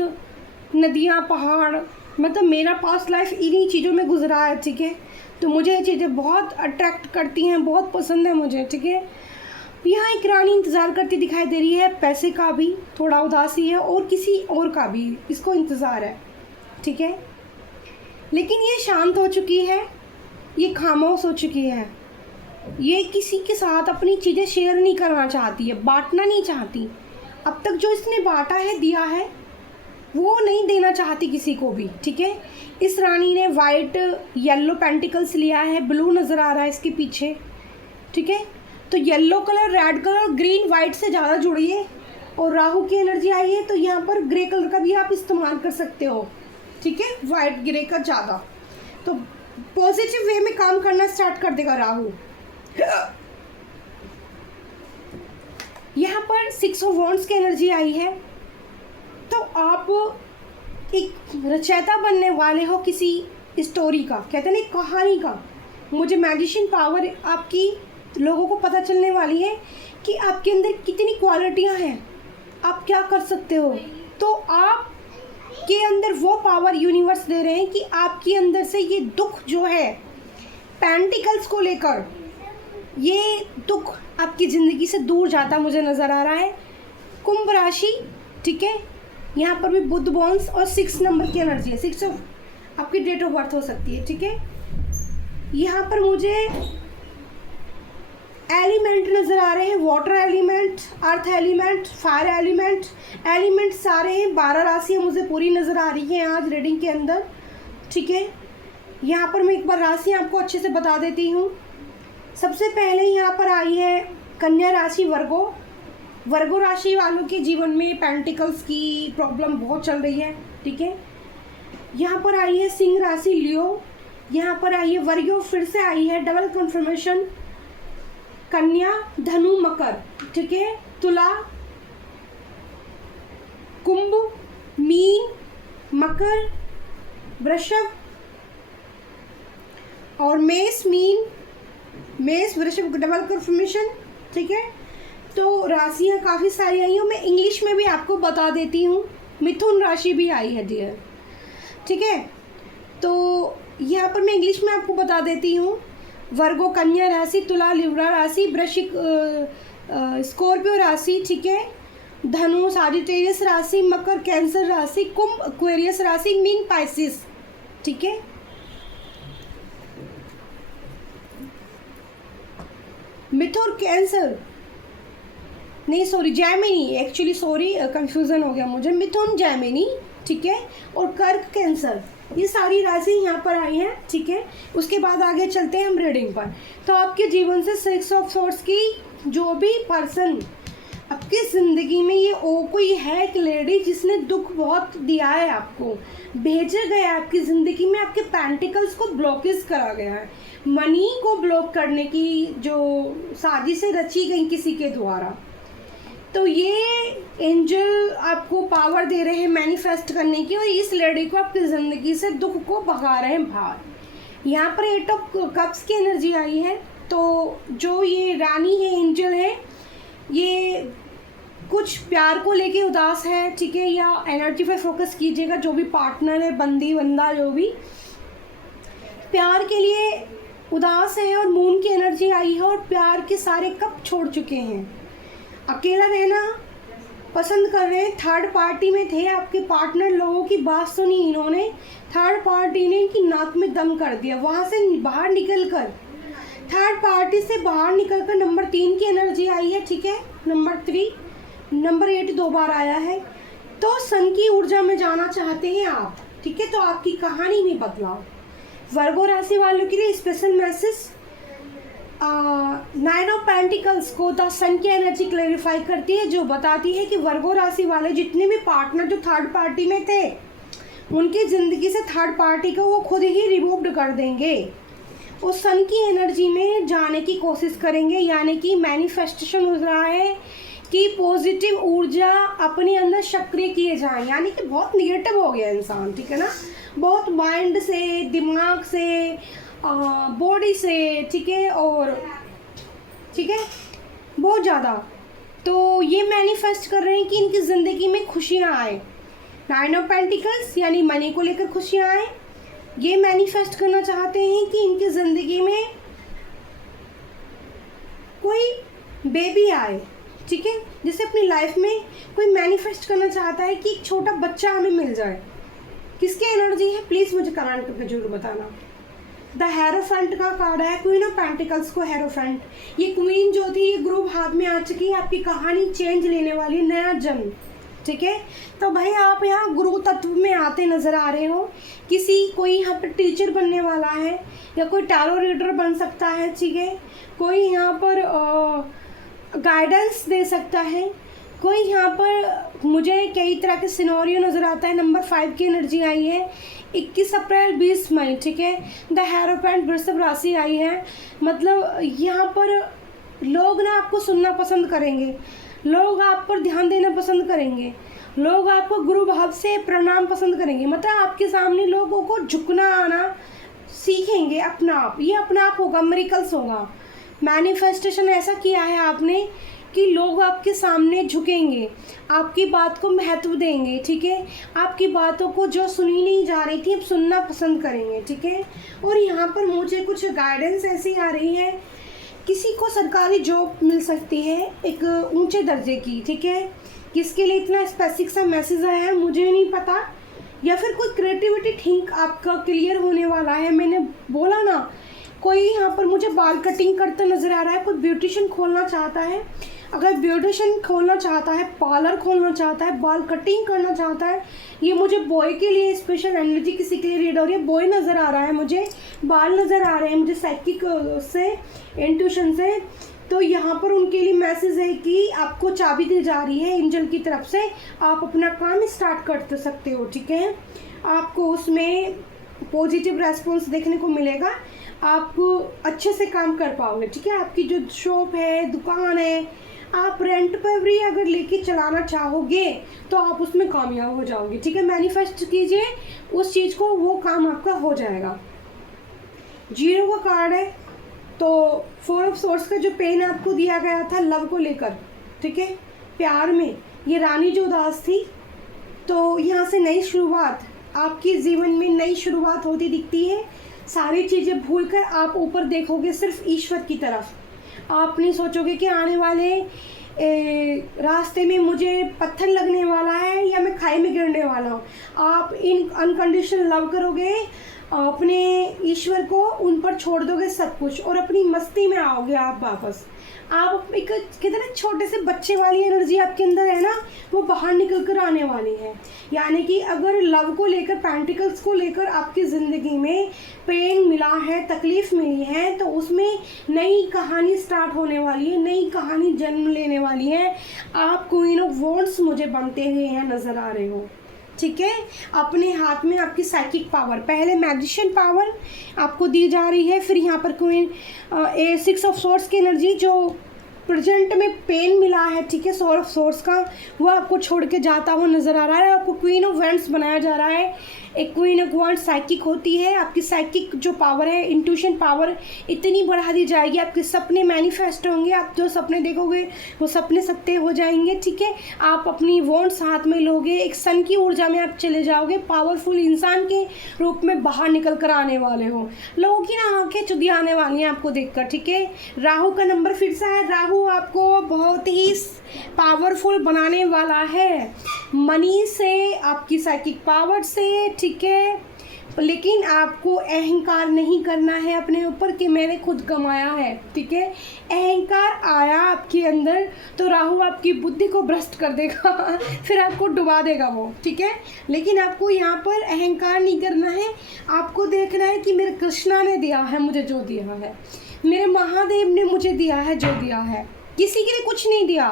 नदियाँ, पहाड़, मतलब मेरा पास्ट लाइफ इन्हीं चीज़ों में गुजरा है, ठीक है। तो मुझे ये चीज़ें बहुत अट्रैक्ट करती हैं, बहुत पसंद है मुझे, ठीक है। यहाँ एक रानी इंतज़ार करती दिखाई दे रही है, पैसे का भी थोड़ा उदासी है और किसी और का भी इसको इंतज़ार है, ठीक है। लेकिन ये शांत हो चुकी है, ये खामोश हो चुकी है। ये किसी के साथ अपनी चीज़ें शेयर नहीं करना चाहती है, बांटना नहीं चाहती। अब तक जो इसने बांटा है, दिया है, वो नहीं देना चाहती किसी को भी, ठीक है। इस रानी ने वाइट, येलो पेंटिकल्स लिया है, ब्लू नज़र आ रहा है इसके पीछे, ठीक है। तो yellow colour, red colour, green, white से ज़्यादा जुड़िए। और राहु की एनर्जी आई है तो यहाँ पर ग्रे कलर का भी आप इस्तेमाल कर सकते हो, ठीक है, वाइट ग्रे का ज़्यादा। तो पॉजिटिव वे में काम करना स्टार्ट कर देगा राहु। यहाँ पर 6 ऑफ वॉन्ड्स की एनर्जी आई है। तो आप एक रचयिता बनने वाले हो किसी स्टोरी का, कहते हैं ना, कहानी का। मुझे मैजिशियन पावर आपकी लोगों को पता चलने वाली है कि आपके अंदर कितनी क्वालिटियाँ हैं, आप क्या कर सकते हो। तो आप के अंदर वो पावर यूनिवर्स दे रहे हैं कि आपके अंदर से ये दुख जो है पेंटिकल्स को लेकर, ये दुख आपकी ज़िंदगी से दूर जाता मुझे नज़र आ रहा है। कुंभ राशि, ठीक है, यहाँ पर भी बुध बॉन्स और 6 नंबर की एनर्जी है। 6 ऑफ आपकी डेट ऑफ बर्थ हो सकती है, ठीक है। यहाँ पर मुझे एलिमेंट नज़र आ रहे हैं, water element, earth element, fire element, element सारे हैं। 12 राशियाँ मुझे पूरी नज़र आ रही हैं आज रीडिंग के अंदर, ठीक है। यहाँ पर मैं एक बार राशियाँ आपको अच्छे से बता देती हूँ। सबसे पहले यहाँ पर आई है कन्या राशि, वर्गो राशि वालों के जीवन में पेंटिकल्स की प्रॉब्लम बहुत चल रही है, ठीक है। यहाँ पर आई है सिंह राशि, लियो। यहाँ पर आई है वर्गो, फिर से आई है डबल कन्फर्मेशन, कन्या, धनु, मकर, ठीक है। तुला, कुंभ, मीन, मकर, वृषभ और मेष, मेष, वृषभ, डबल कन्फर्मेशन, ठीक है। तो राशियाँ काफ़ी सारी आई हैं। मैं इंग्लिश में भी आपको बता देती हूँ। मिथुन राशि भी आई है डियर, ठीक है। तो यहाँ पर मैं इंग्लिश में आपको बता देती हूँ। वर्गो कन्या राशि, तुला लिब्रा राशि, वृश्चिक स्कॉर्पियो राशि, ठीक है, धनु साजिटेरियस राशि, मकर कैंसर राशि, कुंभ एक्वेरियस राशि, मीन पाइसिस, ठीक है। मिथुन कैंसर, नहीं sorry Jaimini, actually sorry confusion हो गया मुझे, मिथुन जैमिनी, ठीक है, और कर्क कैंसर, ये सारी राशि यहाँ पर आई हैं, ठीक है। उसके बाद आगे चलते हैं हम रीडिंग पर। तो आपके जीवन से 6 ऑफ सोर्स की जो भी पर्सन आपकी ज़िंदगी में, ये कोई है एक लेडी जिसने दुख बहुत दिया है आपको, भेजा गया है आपकी ज़िंदगी में, आपके पेंटिकल्स को ब्लॉकेज करा गया है, मनी को ब्लॉक करने की जो साजिशें रची गई किसी के द्वारा। तो ये एंजल आपको पावर दे रहे हैं मैनिफेस्ट करने की, और इस लेडी को आपकी ज़िंदगी से दुख को भगा रहे हैं बाहर। यहाँ पर 8 ऑफ कप्स की एनर्जी आई है। तो जो ये रानी है, एंजल है, ये कुछ प्यार को लेके उदास है, ठीक है, या एनर्जी पे फोकस कीजिएगा। जो भी पार्टनर है, बंदी बंदा जो भी प्यार के लिए उदास है, और मून की एनर्जी आई है, और प्यार के सारे कप छोड़ चुके हैं, अकेला रहना पसंद कर रहे हैं। थर्ड पार्टी में थे आपके पार्टनर, लोगों की बात सुनी इन्होंने, थर्ड पार्टी ने इनकी नाक में दम कर दिया। वहाँ से बाहर निकलकर, थर्ड पार्टी से बाहर निकलकर नंबर 3 की एनर्जी आई है, ठीक है, नंबर 3, नंबर 8 2 बार आया है। तो सन की ऊर्जा में जाना चाहते हैं आप, ठीक है। तो आपकी कहानी में बदलाव। वर्गो राशि वालों के लिए स्पेशल मैसेज, 9 ऑफ पेंटिकल्स को द सन की एनर्जी क्लैरिफाई करती है, जो बताती है कि वर्गो राशि वाले जितने भी पार्टनर जो थर्ड पार्टी में थे, उनकी ज़िंदगी से थर्ड पार्टी को वो खुद ही रिमूव कर देंगे, उस सन की एनर्जी में जाने की कोशिश करेंगे। यानी कि मैनिफेस्टेशन हो रहा है कि पॉजिटिव ऊर्जा अपने अंदर सक्रिय किए जाएं। यानी कि बहुत निगेटिव हो गया इंसान, ठीक है ना, बहुत माइंड से, दिमाग से, बॉडी से, ठीक है, और ठीक है, बहुत ज़्यादा। तो ये मैनिफेस्ट कर रहे हैं कि इनकी ज़िंदगी में खुशियाँ आए। 9 ऑफ पेंटिकल्स यानी मनी को लेकर खुशियाँ आए। ये मैनिफेस्ट करना चाहते हैं कि इनकी ज़िंदगी में कोई बेबी आए, ठीक है। जैसे अपनी लाइफ में कोई मैनिफेस्ट करना चाहता है कि एक छोटा बच्चा हमें मिल जाए। किसकी एनर्जी है, प्लीज़ मुझे कमेंट करके जरूर बताना। द हेरोफेंट का कार्ड है, क्वीन ऑफ पेंटिकल्स को हेरोफेंट, ये क्वीन जो थी, ये ग्रुप हाथ में आ चुकी है, आपकी कहानी चेंज लेने वाली, नया जन्म, ठीक है। तो भाई आप यहाँ गुरु तत्व में आते नज़र आ रहे हो। कोई यहाँ पर टीचर बनने वाला है, या कोई टैरो रीडर बन सकता है, ठीक है, कोई यहाँ पर गाइडेंस दे सकता है, कोई यहाँ पर मुझे कई तरह के सिनेरियो नज़र आता है। नंबर 5 की एनर्जी आई है, 21 अप्रैल 20 मई, ठीक है। द हेरोफेंट वृषभ राशि आई है। मतलब यहाँ पर लोग ना आपको सुनना पसंद करेंगे, लोग आप पर ध्यान देना पसंद करेंगे, लोग आपको गुरु भाव से प्रणाम पसंद करेंगे। मतलब आपके सामने लोगों को झुकना आना सीखेंगे अपना आप, ये अपना आप होगा, मिरेकल्स होगा। मैनिफेस्टेशन ऐसा किया है आपने कि लोग आपके सामने झुकेंगे, आपकी बात को महत्व देंगे, ठीक है। आपकी बातों को जो सुनी नहीं जा रही थी अब सुनना पसंद करेंगे, ठीक है। और यहाँ पर मुझे कुछ गाइडेंस ऐसी आ रही है, किसी को सरकारी जॉब मिल सकती है एक ऊंचे दर्जे की, ठीक है। किसके लिए इतना स्पेसिफिक सा मैसेज आया है मुझे नहीं पता, या फिर कोई क्रिएटिविटी थिंक आपका क्लियर होने वाला है। मैंने बोला ना, कोई यहाँ पर मुझे बाल कटिंग करता नज़र आ रहा है, कोई ब्यूटिशियन खोलना चाहता है। अगर ब्यूटिशियन खोलना चाहता है, पार्लर खोलना चाहता है, बाल कटिंग करना चाहता है, ये मुझे बॉय के लिए स्पेशल एनर्जी किसी के लिए रीड हो रही है। बॉय नज़र आ रहा है मुझे, बाल नज़र आ रहे हैं मुझे साइकिक से, इंट्यूशन से। तो यहाँ पर उनके लिए मैसेज है कि आपको चाबी दी जा रही है एंजल की तरफ से, आप अपना काम स्टार्ट कर सकते हो, ठीक है। आपको उसमें पॉजिटिव रेस्पॉन्स देखने को मिलेगा, आप अच्छे से काम कर पाओगे, ठीक है। आपकी जो शॉप है, दुकान है, आप रेंट पर भी अगर लेके चलाना चाहोगे तो आप उसमें कामयाब हो जाओगे, ठीक है। मैनिफेस्ट कीजिए उस चीज़ को, वो काम आपका हो जाएगा। 0 का कार्ड है, तो 4 ऑफ सोर्स का जो पेन आपको दिया गया था लव को लेकर, ठीक है, प्यार में, ये रानी जो उदास थी, तो यहाँ से नई शुरुआत, आपके जीवन में नई शुरुआत होती दिखती है। सारी चीज़ें भूलकर आप ऊपर देखोगे, सिर्फ ईश्वर की तरफ। आप नहीं सोचोगे कि आने वाले रास्ते में मुझे पत्थर लगने वाला है या मैं खाई में गिरने वाला हूँ, आप इन अनकंडीशनल लव करोगे, अपने ईश्वर को उन पर छोड़ दोगे सब कुछ और अपनी मस्ती में आओगे आप वापस। आप एक कहते हैं ना छोटे से बच्चे वाली एनर्जी आपके अंदर है ना, वो बाहर निकल कर आने वाली है। यानी कि अगर लव को लेकर, पेंटिकल्स को लेकर आपकी ज़िंदगी में पेन मिला है, तकलीफ़ मिली है, तो उसमें नई कहानी स्टार्ट होने वाली है, नई कहानी जन्म लेने वाली है। आप क्वीन ऑफ वॉन्ड्स मुझे बनते हुए यहाँ नज़र आ रहे हो, ठीक है। अपने हाथ में आपकी साइकिक पावर, पहले मैजिशियन पावर आपको दी जा रही है, फिर यहाँ पर क्वीन 6 ऑफ सोर्स की एनर्जी, जो प्रेजेंट में पेन मिला है, ठीक है, सोर ऑफ सोर्स का, वो आपको छोड़ के जाता हुआ नज़र आ रहा है। आपको क्वीन ऑफ वैंड्स बनाया जा रहा है। एक क्वीन ऑफ वैंड्स साइकिक होती है, आपकी साइकिक जो पावर है, इंट्यूशन पावर इतनी बढ़ा दी जाएगी, आपके सपने मैनिफेस्ट होंगे, आप जो सपने देखोगे वो सपने सत्य हो जाएंगे, ठीक है। आप अपनी वॉन्ड्स हाथ में लोगे, एक सन की ऊर्जा में आप चले जाओगे, पावरफुल इंसान के रूप में बाहर निकल कर आने वाले हो। लोगों की ना आंखें चुदी आने वाली हैं आपको देखकर, ठीक है। राहु का नंबर फिर से है, राहु आपको बहुत ही पावरफुल बनाने वाला है, मनी से, आपकी साइकिक पावर से, ठीक है। लेकिन आपको अहंकार नहीं करना है अपने ऊपर कि मैंने खुद कमाया है, ठीक है। अहंकार आया आपके अंदर तो राहु आपकी बुद्धि को भ्रष्ट कर देगा फिर आपको डुबा देगा वो, ठीक है। लेकिन आपको यहाँ पर अहंकार नहीं करना है, आपको देखना है कि मेरे कृष्णा ने दिया है मुझे जो दिया है, मेरे महादेव ने मुझे दिया है जो दिया है, किसी के लिए कुछ नहीं दिया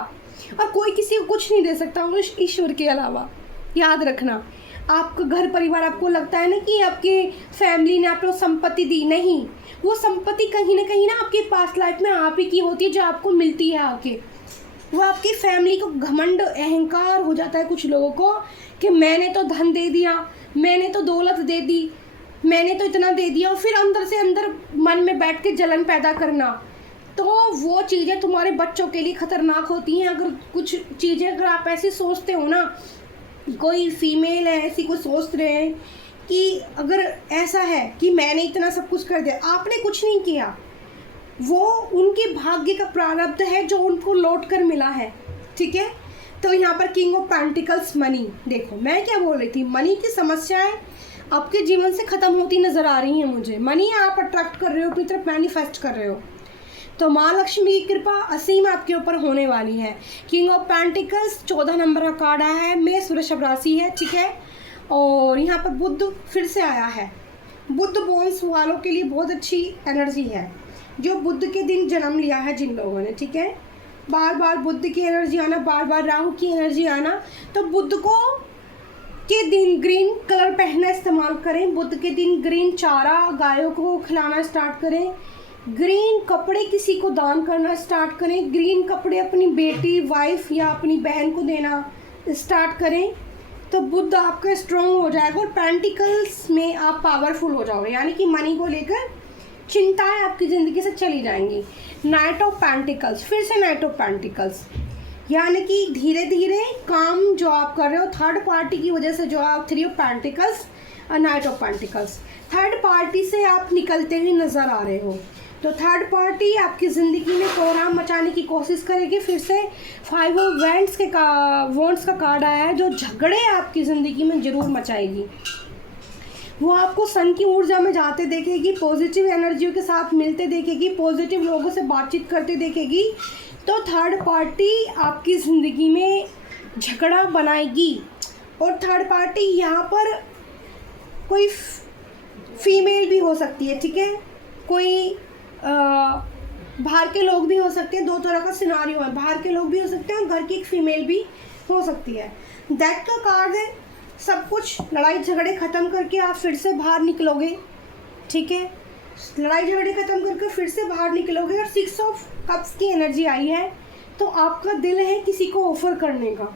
और कोई किसी को कुछ नहीं दे सकता उस ईश्वर के अलावा। याद रखना, आपका घर परिवार, आपको लगता है ना कि आपके फैमिली ने आपको संपत्ति दी, नहीं, वो संपत्ति कहीं ना आपके पास्ट लाइफ में आप ही की होती है, जो आपको मिलती है आके। वो आपकी फैमिली को घमंड, अहंकार हो जाता है कुछ लोगों को कि मैंने तो धन दे दिया, मैंने तो दौलत दे दी, मैंने तो इतना दे दिया, और फिर अंदर से अंदर मन में बैठ के जलन पैदा करना। तो वो चीज़ें तुम्हारे बच्चों के लिए ख़तरनाक होती हैं। अगर कुछ चीज़ें अगर आप ऐसे सोचते हो ना, कोई फीमेल है ऐसी कोई सोच रहे हैं कि अगर ऐसा है कि मैंने इतना सब कुछ कर दिया, आपने कुछ नहीं किया, वो उनके भाग्य का प्रारब्ध है जो उनको लौट कर मिला है, ठीक है। तो यहाँ पर किंग ऑफ पेंटिकल्स, मनी, देखो मैं क्या बोल रही थी, मनी की समस्याएं आपके जीवन से ख़त्म होती नज़र आ रही हैं मुझे। मनी आप अट्रैक्ट कर रहे हो, अपनी तरफ मैनिफेस्ट कर रहे हो, तो माँ लक्ष्मी की कृपा असीम आपके ऊपर होने वाली है। किंग ऑफ पेंटिकल्स 14 नंबर का कार्ड आया है, मेष वृषभ राशि है, ठीक है। और यहाँ पर बुध फिर से आया है। बुध बोन्स वालों के लिए बहुत अच्छी एनर्जी है, जो बुध के दिन जन्म लिया है जिन लोगों ने, ठीक है। बार बार बुध की एनर्जी आना, बार बार राहु की एनर्जी आना, तो बुध को के दिन ग्रीन कलर पहनना इस्तेमाल करें। बुध के दिन ग्रीन चारा गायों को खिलाना स्टार्ट करें, ग्रीन कपड़े किसी को दान करना स्टार्ट करें, ग्रीन कपड़े अपनी बेटी, वाइफ या अपनी बहन को देना स्टार्ट करें, तो बुध आपका स्ट्रॉन्ग हो जाएगा और पेंटिकल्स में आप पावरफुल हो जाओगे। यानी कि मनी को लेकर चिंताएं आपकी ज़िंदगी से चली जाएंगी। नाइट ऑफ पेंटिकल्स, फिर से नाइट ऑफ पेंटिकल्स, यानी कि धीरे धीरे काम जो आप कर रहे हो थर्ड पार्टी की वजह से, जो आप 3 ऑफ पेंटिकल्स और night of pentacles, third party से आप निकलते हुए नज़र आ रहे हो। तो थर्ड पार्टी आपकी ज़िंदगी में कोहराम मचाने की कोशिश करेगी। फिर से 5 ऑफ वैंड्स के वॉन्ड्स का कार्ड आया है, जो झगड़े आपकी ज़िंदगी में ज़रूर मचाएगी। वो आपको सन की ऊर्जा में जाते देखेगी, पॉजिटिव एनर्जियों के साथ मिलते देखेगी, पॉजिटिव लोगों से बातचीत करते देखेगी। तो थर्ड पार्टी आपकी ज़िंदगी में झगड़ा बनाएगी। और थर्ड पार्टी यहाँ पर कोई फीमेल भी हो सकती है, ठीक है, कोई बाहर के लोग भी हो सकते हैं। 2 तरह का सिनारियो है, बाहर के लोग भी हो सकते हैं और घर की एक फीमेल भी हो सकती है। डेथ का कार्ड है, सब कुछ लड़ाई झगड़े ख़त्म करके आप फिर से बाहर निकलोगे, ठीक है, लड़ाई झगड़े ख़त्म करके फिर से बाहर निकलोगे। और 6 ऑफ कप्स की एनर्जी आई है, तो आपका दिल है किसी को ऑफर करने का,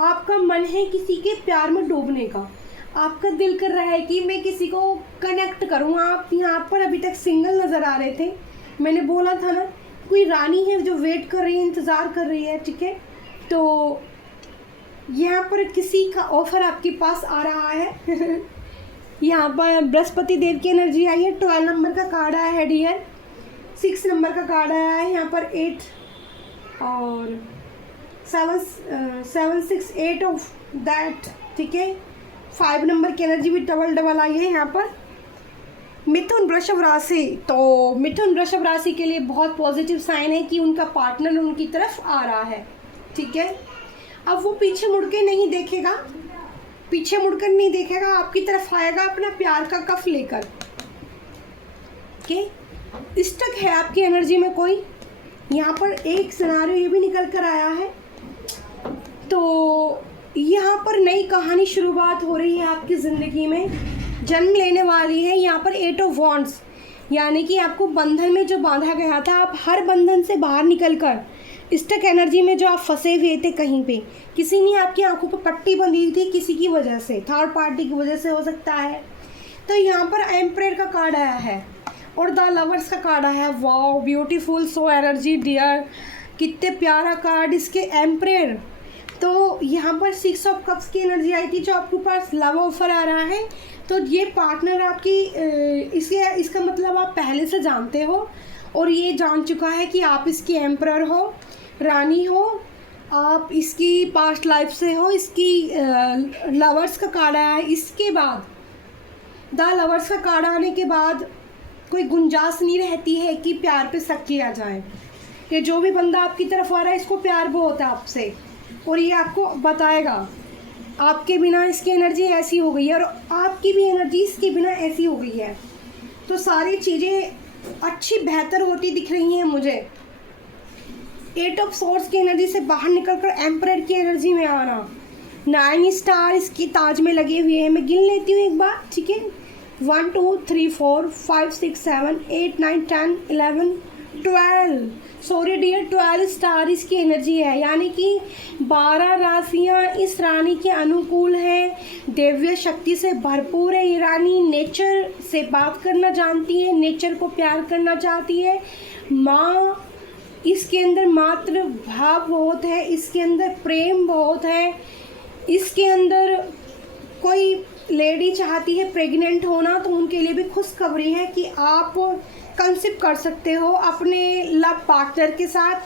आपका मन है किसी के प्यार में डूबने का, आपका दिल कर रहा है कि मैं किसी को कनेक्ट करूँ। आप यहाँ पर अभी तक सिंगल नज़र आ रहे थे, मैंने बोला था ना, कोई रानी है जो वेट कर रही है, इंतज़ार कर रही है, ठीक है। तो यहाँ पर किसी का ऑफ़र आपके पास आ रहा है यहाँ पर बृहस्पति देव की एनर्जी आई है। 12 नंबर का कार्ड आया है डियर, 6 नंबर का कार्ड आया है यहाँ पर 8 और 7 6 8 ऑफ दैट, ठीक है। 5 नंबर की एनर्जी भी डबल डबल आई है यहाँ पर। मिथुन वृषभ राशि, तो मिथुन वृषभ राशि के लिए बहुत पॉजिटिव साइन है कि उनका पार्टनर उनकी तरफ आ रहा है, ठीक है। अब वो पीछे मुड़ के नहीं देखेगा, पीछे मुड़कर नहीं देखेगा, आपकी तरफ आएगा अपना प्यार का कफ लेकर, ओके। स्टक है आपकी एनर्जी में कोई, यहाँ पर एक सिनारियो ये भी निकल कर आया है। तो यहाँ पर नई कहानी शुरुआत हो रही है, आपकी ज़िंदगी में जन्म लेने वाली है। यहाँ पर 8 ऑफ वॉन्ड्स, यानी कि आपको बंधन में जो बांधा गया था, आप हर बंधन से बाहर निकल कर स्टक एनर्जी में जो आप फंसे हुए थे कहीं पे, किसी ने आपकी आंखों पर पट्टी बंधी थी किसी की वजह से, थर्ड पार्टी की वजह से हो सकता है। तो यहाँ पर एम्परर का कार्ड आया है और द लवर्स का कार्ड आया है। Wow beautiful, so energy dear, कितने प्यारा कार्ड इसके, एम्परर। तो यहाँ पर 6 ऑफ कप्स की एनर्जी आई थी, जो आपके पास लव ऑफर आ रहा है। तो ये पार्टनर आपकी इसका मतलब आप पहले से जानते हो और ये जान चुका है कि आप इसकी एम्परर हो, रानी हो, आप इसकी पास्ट लाइफ से हो। इसकी लवर्स का कार्ड आया है। इसके बाद द लवर्स का कार्ड आने के बाद कोई गुंजाइश नहीं रहती है कि प्यार पे शक किया जाए। ये जो भी बंदा आपकी तरफ आ रहा है इसको प्यार बहुत है आपसे, और ये आपको बताएगा आपके बिना इसकी एनर्जी ऐसी हो गई है और आपकी भी एनर्जी इसके बिना ऐसी हो गई है। तो सारी चीज़ें अच्छी बेहतर होती दिख रही हैं मुझे। 8 ऑफ सोर्स की एनर्जी से बाहर निकलकर एम्परर की एनर्जी में आना, 9 स्टार इसकी ताज में लगे हुए हैं। मैं गिन लेती हूँ एक बार, ठीक है। 1 2 3 4 5 6 7 8 9 10 11 12, सॉरी डियर, 12 स्टार इसकी एनर्जी है, यानी कि 12 राशियाँ इस रानी के अनुकूल हैं। दिव्य शक्ति से भरपूर है ये रानी, नेचर से बात करना जानती है, नेचर को प्यार करना चाहती है। माँ, इसके अंदर मातृ भाव बहुत है, इसके अंदर प्रेम बहुत है, इसके अंदर कोई लेडी चाहती है प्रेग्नेंट होना तो उनके लिए भी खुशखबरी है कि आप कंसीव कर सकते हो अपने लव पार्टनर के साथ,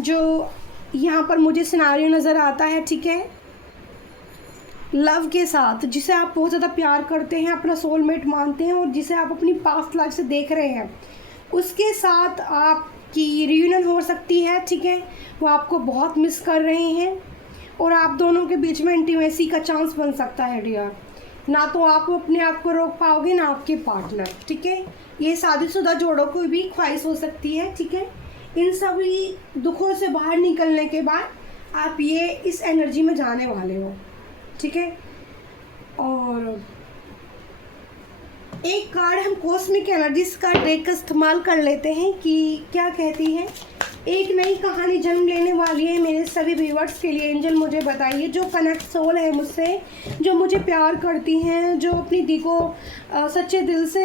जो यहाँ पर मुझे सिनारियो नज़र आता है, ठीक है। लव के साथ, जिसे आप बहुत ज़्यादा प्यार करते हैं, अपना सोलमेट मानते हैं और जिसे आप अपनी पास्ट लाइफ से देख रहे हैं, उसके साथ आपकी रियूनियन हो सकती है, ठीक है। वो आपको बहुत मिस कर रहे हैं और आप दोनों के बीच में इंटीमेसी का चांस बन सकता है डियर। ना तो आप अपने आप को रोक पाओगे ना आपके पार्टनर, ठीक है। ये शादीशुदा जोड़ों को भी ख्वाहिश हो सकती है, ठीक है। इन सभी दुखों से बाहर निकलने के बाद आप ये इस एनर्जी में जाने वाले हो, ठीक है। और एक कार्ड हम कॉस्मिक एनर्जीज का डेक का इस्तेमाल कर लेते हैं कि क्या कहती है। एक नई कहानी जन्म लेने वाली है मेरे सभी व्यूअर्स के लिए। एंजल मुझे बताइए, जो कनेक्ट सोल है मुझसे, जो मुझे प्यार करती हैं, जो अपनी दी को सच्चे दिल से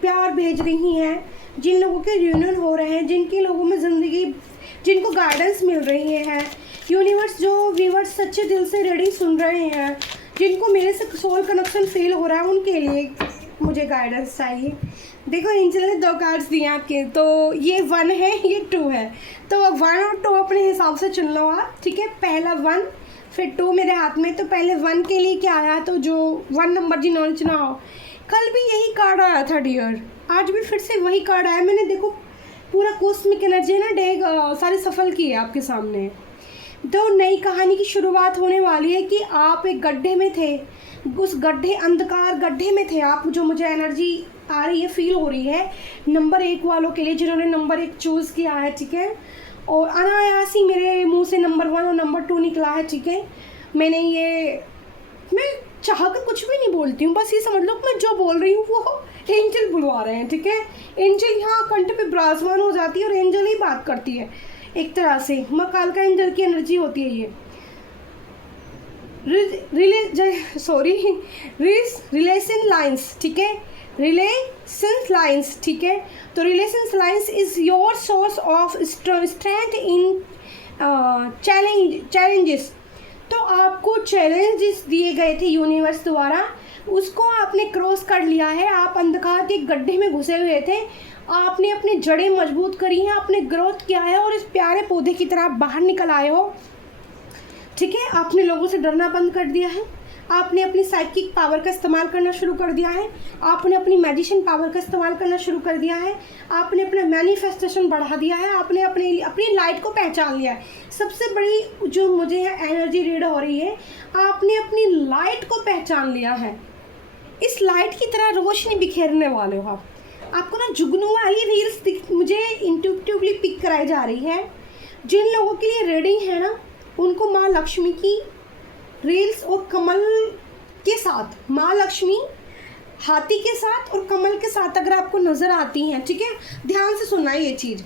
प्यार भेज रही हैं, जिन लोगों के रियूनियन हो रहे हैं, जिनके लोगों में ज़िंदगी, जिनको गाइडेंस मिल रही है यूनिवर्स, जो व्यूअर्स सच्चे दिल से रेडी सुन रहे हैं, जिनको मेरे से सोल कनेक्शन फील हो रहा है, उनके लिए मुझे गाइडेंस चाहिए। देखो एंजल ने 2 कार्ड्स दिए आपके, तो ये 1 है, ये 2 है, तो 1 और 2 अपने हिसाब से चुन लो आप, ठीक है। पहला 1 फिर 2 मेरे हाथ में, तो पहले 1 के लिए क्या आया, तो जो 1 नंबर जिन्होंने चुना हो, कल भी यही कार्ड आया था डियर, आज भी फिर से वही कार्ड आया। मैंने देखो पूरा कॉस्मिक एनर्जी ना डेक सारी सफल की है आपके सामने। तो नई कहानी की शुरुआत होने वाली है कि आप एक गड्ढे में थे, उस गड्ढे, अंधकार गड्ढे में थे आप, जो मुझे एनर्जी आ रही है, फील हो रही है नंबर 1 वालों के लिए, जिन्होंने नंबर 1 चूज़ किया है, ठीक है। और अनायास ही मेरे मुंह से नंबर 1 और नंबर 2 निकला है, ठीक है। मैं चाह कर कुछ भी नहीं बोलती हूँ, बस ये समझ लो मैं जो बोल रही हूँ वो एंजल बुलवा रहे हैं, ठीक है। एंजल यहाँ कंठ पे विराजमान हो जाती है और एंजल ही बात करती है एक तरह से, माँ कालका एंजल की एनर्जी होती है ये। रिलेशन लाइन्स, ठीक है, रिलेशन लाइन्स, ठीक है। तो relation lines is your source of strength in challenges. तो आपको चैलेंजेस दिए गए थे यूनिवर्स द्वारा, उसको आपने क्रॉस कर लिया है। आप अंधकार के गड्ढे में घुसे हुए थे, आपने अपनी जड़ें मजबूत करी हैं, आपने ग्रोथ किया है और इस प्यारे पौधे की तरह बाहर निकल आए हो। ठीक है, आपने लोगों से डरना बंद कर दिया है, आपने अपनी साइकिक पावर का इस्तेमाल करना शुरू कर दिया है, आपने अपनी मैजिशियन पावर का इस्तेमाल करना शुरू कर दिया है, आपने अपना मैनिफेस्टेशन बढ़ा दिया है, आपने अपनी लाइट को पहचान लिया है। सबसे बड़ी जो मुझे एनर्जी रीड हो रही है, आपने अपनी लाइट को पहचान लिया है। इस लाइट की तरह रोशनी बिखेरने वाले हो आप। आपको ना जुगनू वाली रील्स मुझे इंट्यूटिवली पिक कराई जा रही है। जिन लोगों के लिए रीडिंग है ना, उनको माँ लक्ष्मी की रील्स और कमल के साथ, माँ लक्ष्मी हाथी के साथ और कमल के साथ अगर आपको नज़र आती हैं, ठीक है, ध्यान से सुनना ये चीज़।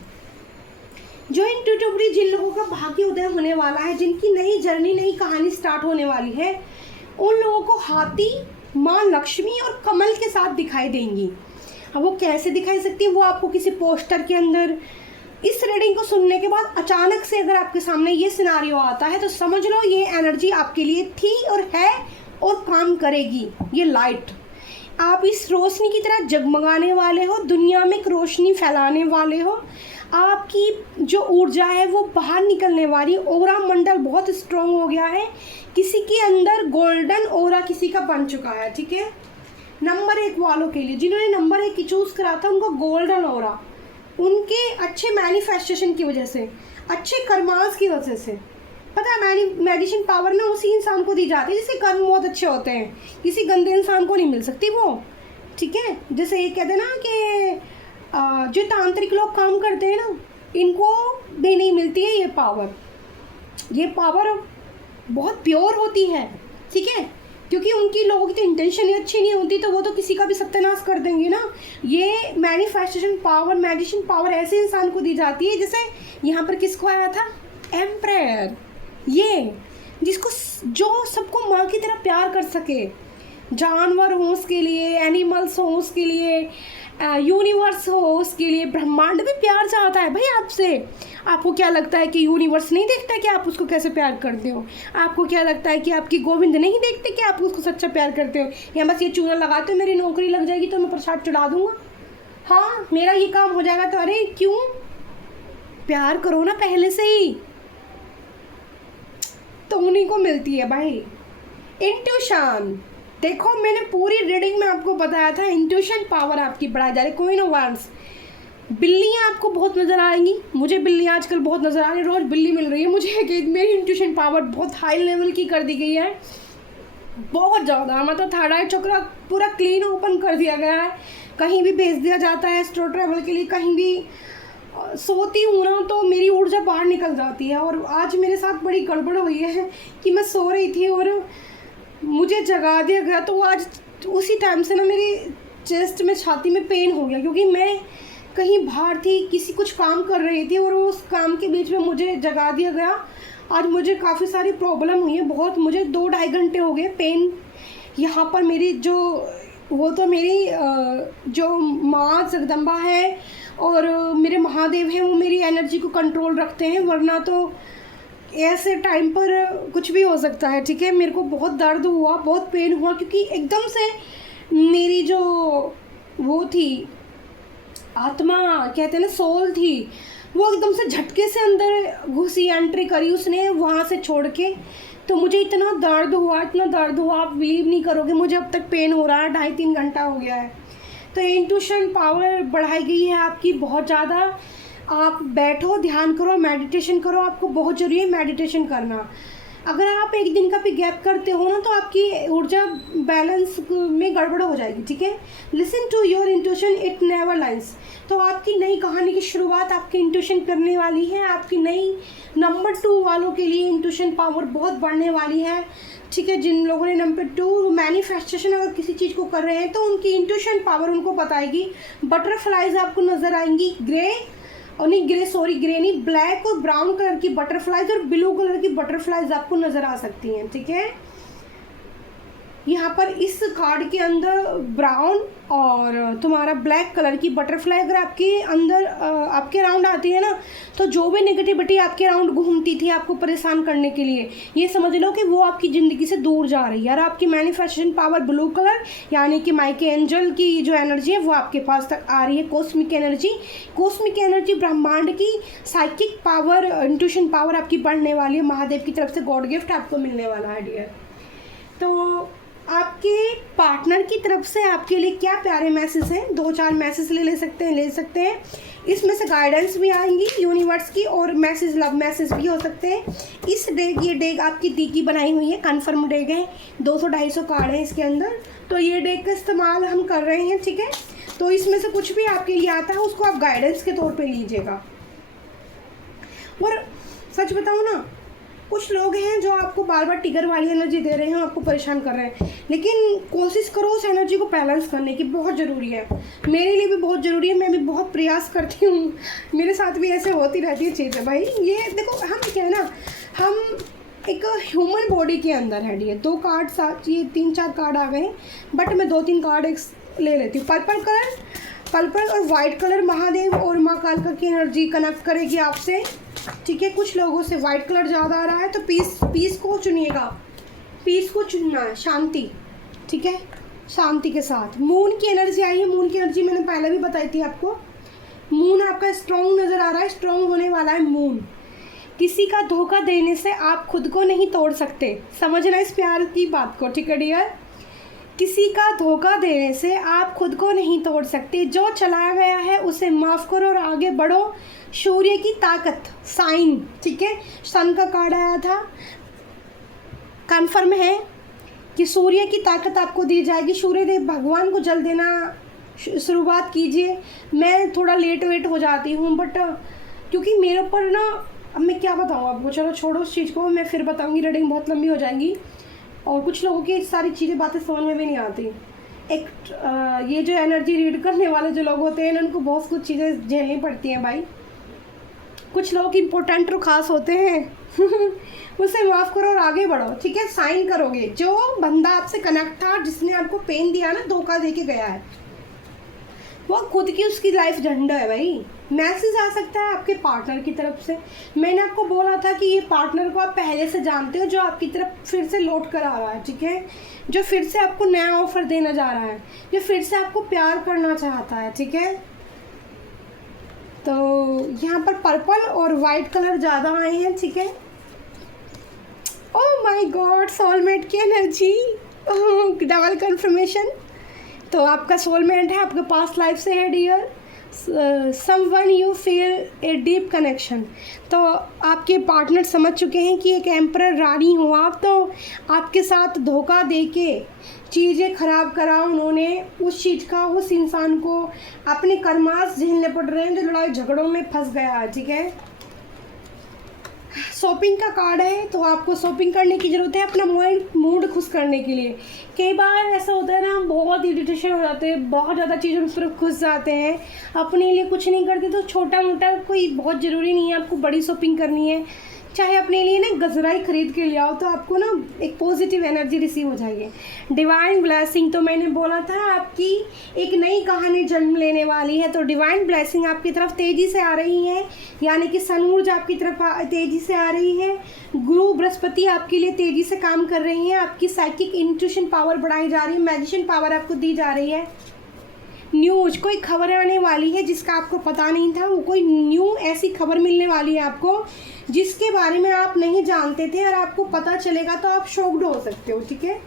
जो इंट्यूटिवली जिन लोगों का भाग्य उदय होने वाला है, जिनकी नई जर्नी, नई कहानी स्टार्ट होने वाली है, उन लोगों को हाथी, माँ लक्ष्मी और कमल के साथ दिखाई देंगी। अब वो कैसे दिखाई सकती है, वो आपको किसी पोस्टर के अंदर। इस रीडिंग को सुनने के बाद अचानक से अगर आपके सामने ये सिनारियो आता है तो समझ लो ये एनर्जी आपके लिए थी और है और काम करेगी। ये लाइट, आप इस रोशनी की तरह जगमगाने वाले हो, दुनिया में एक रोशनी फैलाने वाले हो। आपकी जो ऊर्जा है वो बाहर निकलने वाली, ओरा मंडल बहुत स्ट्रॉन्ग हो गया है। किसी के अंदर गोल्डन ओरा किसी का बन चुका है, ठीक है। नंबर 1 वालों के लिए, जिन्होंने नंबर 1 की चूज़ करा था, उनको गोल्डन ओरा, उनके अच्छे मैनिफेस्टेशन की वजह से, अच्छे कर्मास की वजह से। पता है, मेडिसिन पावर ना उसी इंसान को दी जाती है जिसके कर्म बहुत अच्छे होते हैं। किसी गंदे इंसान को नहीं मिल सकती वो, ठीक है। जैसे ये कहते हैं ना कि जो तांत्रिक लोग काम करते हैं ना, इनको भी नहीं मिलती है ये पावर। ये पावर बहुत प्योर होती है, ठीक है, क्योंकि उनकी लोगों की तो इंटेंशन ही अच्छी नहीं होती, तो वो तो किसी का भी सत्यानाश कर देंगे ना। ये मैनिफेस्टेशन पावर, मेडिसिन पावर ऐसे इंसान को दी जाती है, जैसे यहाँ पर किसको आया था, एम्परर, ये जिसको, जो सबको माँ की तरह प्यार कर सके। जानवर हो उसके लिए, एनिमल्स हो उसके लिए, यूनिवर्स हो उसके लिए, ब्रह्मांड भी प्यार चाहता है भाई आपसे। आपको क्या लगता है कि यूनिवर्स नहीं देखता कि आप उसको कैसे प्यार करते हो? आपको क्या लगता है कि आपकी गोविंद नहीं देखते कि आप उसको सच्चा प्यार करते हो? या बस ये चूना लगाते हो मेरी नौकरी लग जाएगी तो मैं प्रसाद चढ़ा दूंगा, हाँ मेरा ये काम हो जाएगा, तो अरे क्यों, प्यार करो ना पहले से ही, तो उन्हीं को मिलती है भाई इंट्यूशन। देखो मैंने पूरी रीडिंग में आपको बताया था, इंट्यूशन पावर आपकी बढ़ाई जा रही है। क्वीन ऑफ वांड्स, बिल्लियाँ आपको बहुत नज़र आएंगी। मुझे बिल्लियाँ आजकल बहुत नज़र आ रही है, रोज़ बिल्ली मिल रही है मुझे कि मेरी इंट्यूशन पावर बहुत हाई लेवल की कर दी गई है, बहुत ज़्यादा। मतलब थर्ड आई चक्र पूरा क्लीन ओपन कर दिया गया है। कहीं भी भेज दिया जाता है स्ट्रो ट्रैवल के लिए, कहीं भी सोती हूँ ना तो मेरी ऊर्जा बाहर निकल जाती है। और आज मेरे साथ बड़ी गड़बड़ हुई है कि मैं सो रही थी और मुझे जगा दिया गया, तो आज उसी टाइम से ना मेरी चेस्ट में, छाती में पेन हो गया, क्योंकि मैं कहीं बाहर थी, किसी कुछ काम कर रही थी और उस काम के बीच में मुझे जगा दिया गया। आज मुझे काफ़ी सारी प्रॉब्लम हुई है, बहुत, मुझे 2-2.5 घंटे हो गए पेन यहाँ पर। मेरी जो, वो तो मेरी जो माँ जगदम्बा है और मेरे महादेव हैं, वो मेरी एनर्जी को कंट्रोल रखते हैं, वरना तो ऐसे टाइम पर कुछ भी हो सकता है, ठीक है। मेरे को बहुत दर्द हुआ, बहुत पेन हुआ, क्योंकि एकदम से मेरी जो वो थी आत्मा, कहते हैं ना सोल थी, वो एकदम से झटके से अंदर घुसी, एंट्री करी उसने वहाँ से छोड़ के। तो मुझे इतना दर्द हुआ, इतना दर्द हुआ, आप बिलीव नहीं करोगे, मुझे अब तक पेन हो रहा है, 2.5-3 घंटा हो गया है। तो इंट्यूशन पावर बढ़ाई गई है आपकी बहुत ज़्यादा। आप बैठो, ध्यान करो, मेडिटेशन करो, आपको बहुत ज़रूरी है मेडिटेशन करना। अगर आप एक दिन का भी गैप करते हो ना तो आपकी ऊर्जा बैलेंस में गड़बड़ हो जाएगी, ठीक है। Listen to your intuition, it never lies. तो आपकी नई कहानी की शुरुआत आपकी इंट्यूशन करने वाली है। आपकी नई नंबर 2 वालों के लिए इंट्यूशन पावर बहुत बढ़ने वाली है, ठीक है। जिन लोगों ने नंबर 2 मैनिफेस्टेशन अगर किसी चीज़ को कर रहे हैं तो उनकी इंट्यूशन पावर उनको बताएगी। बटरफ्लाइज आपको नज़र आएंगी, ग्रे और नहीं, ग्रे नहीं, ब्लैक और ब्राउन कलर की बटरफ्लाइज और ब्लू कलर की बटरफ्लाइज आपको नज़र आ सकती हैं, ठीक है। यहाँ पर इस कार्ड के अंदर ब्राउन और तुम्हारा ब्लैक कलर की बटरफ्लाई अगर आपके अंदर आपके अराउंड आती है ना, तो जो भी नेगेटिविटी आपके अराउंड घूमती थी आपको परेशान करने के लिए, ये समझ लो कि वो आपकी ज़िंदगी से दूर जा रही है। और आपकी मैनिफेस्टेशन पावर ब्लू कलर, यानी कि माइके एंजल की जो एनर्जी है वो आपके पास तक आ रही है। कॉस्मिक एनर्जी ब्रह्मांड की साइकिक पावर, इंट्यूशन पावर आपकी बढ़ने वाली है। महादेव की तरफ से गॉड गिफ्ट आपको मिलने वाला है डियर। तो आपके पार्टनर की तरफ से आपके लिए क्या प्यारे मैसेज हैं, 2-4 मैसेज ले सकते हैं। इसमें से गाइडेंस भी आएंगी यूनिवर्स की, और मैसेज लव मैसेज भी हो सकते हैं। इस डेग, ये डेग आपकी दी की बनाई हुई है, कन्फर्म डेग है, 200-250 कार्ड हैं इसके अंदर। तो ये डेग का इस्तेमाल हम कर रहे हैं, ठीक है। तो इसमें से कुछ भी आपके लिए आता है उसको आप गाइडेंस के तौर पे लीजिएगा। और सच बताऊँ ना, कुछ लोग हैं जो आपको बार बार टिगर वाली एनर्जी दे रहे हैं, आपको परेशान कर रहे हैं, लेकिन कोशिश करो उस एनर्जी को बैलेंस करने की, बहुत ज़रूरी है। मेरे लिए भी बहुत ज़रूरी है, मैं भी बहुत प्रयास करती हूँ, मेरे साथ भी ऐसे होती रहती है चीज़ें भाई। ये देखो, हम क्या है ना, हम एक ह्यूमन बॉडी के अंदर है। ये 2 कार्ड साथ, ये 3-4 कार्ड आ गए, बट मैं 2-3 कार्ड ले लेती हूँ। पर्पल और वाइट कलर महादेव और माँ कालका की एनर्जी कनेक्ट करेगी आपसे, ठीक है। कुछ लोगों से वाइट कलर ज़्यादा आ रहा है, तो पीस को चुनिएगा, पीस को चुनना है, शांति, ठीक है, शांति के साथ। मून की एनर्जी आई है, मून की एनर्जी मैंने पहले भी बताई थी आपको। मून आपका स्ट्रॉन्ग नज़र आ रहा है, स्ट्रॉन्ग होने वाला है मून। किसी का धोखा देने से आप खुद को नहीं तोड़ सकते, समझना इस प्यार की बात को, ठीक है डियर। किसी का धोखा देने से आप खुद को नहीं तोड़ सकते। जो चला गया है उसे माफ़ करो और आगे बढ़ो। सूर्य की ताकत, साइन, ठीक है, सन का कार्ड आया था, कन्फर्म है कि सूर्य की ताकत आपको दी जाएगी। सूर्यदेव भगवान को जल देना शुरुआत कीजिए। मैं थोड़ा लेट हो जाती हूँ, बट क्योंकि मेरे ऊपर ना, अब मैं क्या बताऊँ आपको, चलो छोड़ो उस चीज़ को, मैं फिर बताऊँगी, रीडिंग बहुत लंबी हो जाएगी और कुछ लोगों की सारी चीज़ें बातें समझ में भी नहीं आती। ये जो एनर्जी रीड करने वाले जो लोग होते हैं उनको बहुत कुछ चीज़ें झेलनी पड़ती हैं भाई। कुछ लोग इम्पोर्टेंट और ख़ास होते हैं उसे माफ़ करो और आगे बढ़ो, ठीक है। साइन करोगे, जो बंदा आपसे कनेक्ट था, जिसने आपको पेन दिया ना, धोखा दे के गया है, वो खुद की उसकी लाइफ झंडा है भाई। मैसेज आ सकता है आपके पार्टनर की तरफ से। मैंने आपको बोला था कि ये पार्टनर को आप पहले से जानते हो, जो आपकी तरफ फिर से लौट कर आ रहा है, ठीक है, जो फिर से आपको नया ऑफर देना जा रहा है, जो फिर से आपको प्यार करना चाहता है, ठीक है। तो यहाँ पर पर्पल और वाइट कलर ज़्यादा आए हैं, ठीक है। ओह माय गॉड, सोलमेट की एनर्जी, डबल कंफर्मेशन। तो आपका सोलमेट है, आपके पास्ट लाइफ से है dear. Someone you feel a deep connection. तो आपके पार्टनर समझ चुके हैं कि एक एम्परर रानी हो आप, तो आपके साथ धोखा देके चीज़ें ख़राब करा उन्होंने, उस चीज़ का, उस इंसान को अपने कर्मास झेलने पड़ रहे हैं जो लड़ाई झगड़ों में फंस गया है, ठीक है। शॉपिंग का कार्ड है, तो आपको शॉपिंग करने की ज़रूरत है अपना मूड खुश करने के लिए। कई बार ऐसा होता है ना, बहुत इरिटेशन हो जाते हैं, बहुत ज़्यादा चीज़ों में सिर्फ खुश जाते हैं, अपने लिए कुछ नहीं करते। तो छोटा मोटा कोई बहुत ज़रूरी नहीं है आपको बड़ी शॉपिंग करनी है, चाहे अपने लिए ना गजरा ही खरीद के ले आओ, तो आपको ना एक पॉजिटिव एनर्जी रिसीव हो जाएगी। डिवाइन ब्लेसिंग, तो मैंने बोला था आपकी एक नई कहानी जन्म लेने वाली है। तो डिवाइन ब्लेसिंग आपकी तरफ तेज़ी से आ रही है, यानी कि सन ऊर्जा आपकी तरफ तेज़ी से आ रही है। गुरु बृहस्पति आपके लिए तेज़ी से काम कर रही हैं, आपकी साइकिक इंट्यूशन पावर बढ़ाई जा रही है, मैजिशियन पावर आपको दी जा रही है। न्यूज, कोई खबर आने वाली है जिसका आपको पता नहीं था, वो कोई न्यू ऐसी खबर मिलने वाली है आपको जिसके बारे में आप नहीं जानते थे, और आपको पता चलेगा तो आप शॉक्ड हो सकते हो, ठीक है।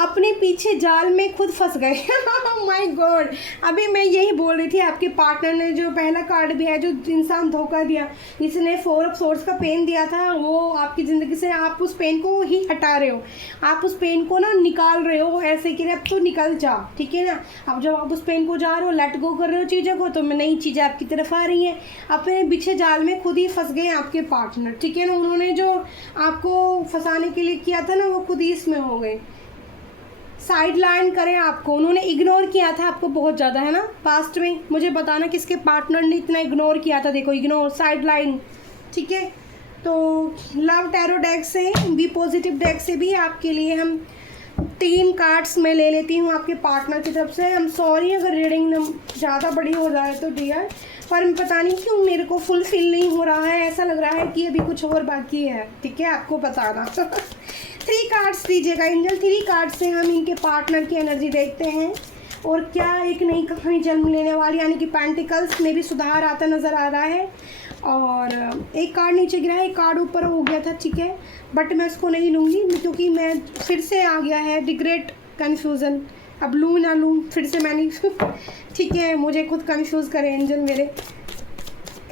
अपने पीछे जाल में खुद फंस गए माय गॉड, अभी मैं यही बोल रही थी। आपके पार्टनर ने जो पहला कार्ड भी है, जो इंसान धोखा दिया, जिसने 4 ऑफ सोर्ड्स का पेन दिया था, वो आपकी ज़िंदगी से आप उस पेन को ही हटा रहे हो, आप उस पेन को ना निकाल रहे हो, ऐसे कि अब तो निकल जा, ठीक है ना। अब जब आप उस पेन को जा रहे हो, लेट गो कर रहे हो चीज़ों को, तो नई चीज़ें आपकी तरफ आ रही हैं। अपने पीछे जाल में खुद ही फंस गए आपके पार्टनर, ठीक है ना। उन्होंने जो आपको फंसाने के लिए किया था ना, वो खुद ही इसमें हो गए। साइड लाइन करें आपको, उन्होंने इग्नोर किया था आपको बहुत ज़्यादा, है ना। पास्ट में मुझे बताना किसके पार्टनर ने इतना इग्नोर किया था। देखो, इग्नोर, साइड लाइन, ठीक है। तो लव टैरो डेक से, बी पॉजिटिव डेक से भी आपके लिए हम 3 कार्ड्स मैं ले लेती हूँ आपके पार्टनर की तरफ से। आई एम सॉरी अगर रीडिंग ज़्यादा बड़ी हो जाए तो डियर, पर पता नहीं क्यों मेरे को फुलफिल नहीं हो रहा है, ऐसा लग रहा है कि अभी कुछ और बाकी है, ठीक है, आपको बताना। 3 कार्ड्स दीजिएगा एंजल। 3 कार्ड से हम इनके पार्टनर की एनर्जी देखते हैं और क्या एक नई कहानी जन्म लेने वाली, यानी कि पेंटिकल्स में भी सुधार आता नज़र आ रहा है। और एक कार्ड नीचे गिरा है, एक कार्ड ऊपर हो गया था, ठीक है, बट मैं इसको नहीं लूँगी क्योंकि मैं फिर से आ गया है द ग्रेट कन्फ्यूज़न। अब लूँ ना लूँ, फिर से मैंने ठीक है, मुझे खुद कंफ्यूज करे एंजल मेरे।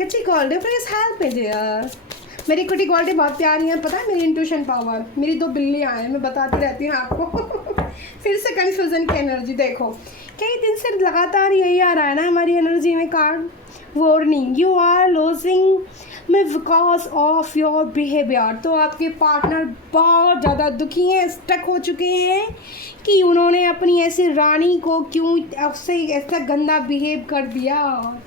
कच्ची गोल्डे प्लीज हेल्प मी डियर। मेरी कुटी गोल्डे बहुत प्यारी है, पता है, मेरी इंट्यूशन पावर, मेरी 2 बिल्लियाँ हैं, मैं बताती रहती हूँ आपको। फिर से कन्फ्यूज़न की एनर्जी देखो, कई दिन से लगातार यही आ रहा है ना हमारी एनर्जी में card. Warning, you are losing me because of your behaviour. तो आपके पार्टनर बहुत ज़्यादा दुखी हैं, स्टक हो चुके हैं कि उन्होंने अपनी ऐसी रानी को क्यों उससे ऐसा गंदा बिहेव कर दिया,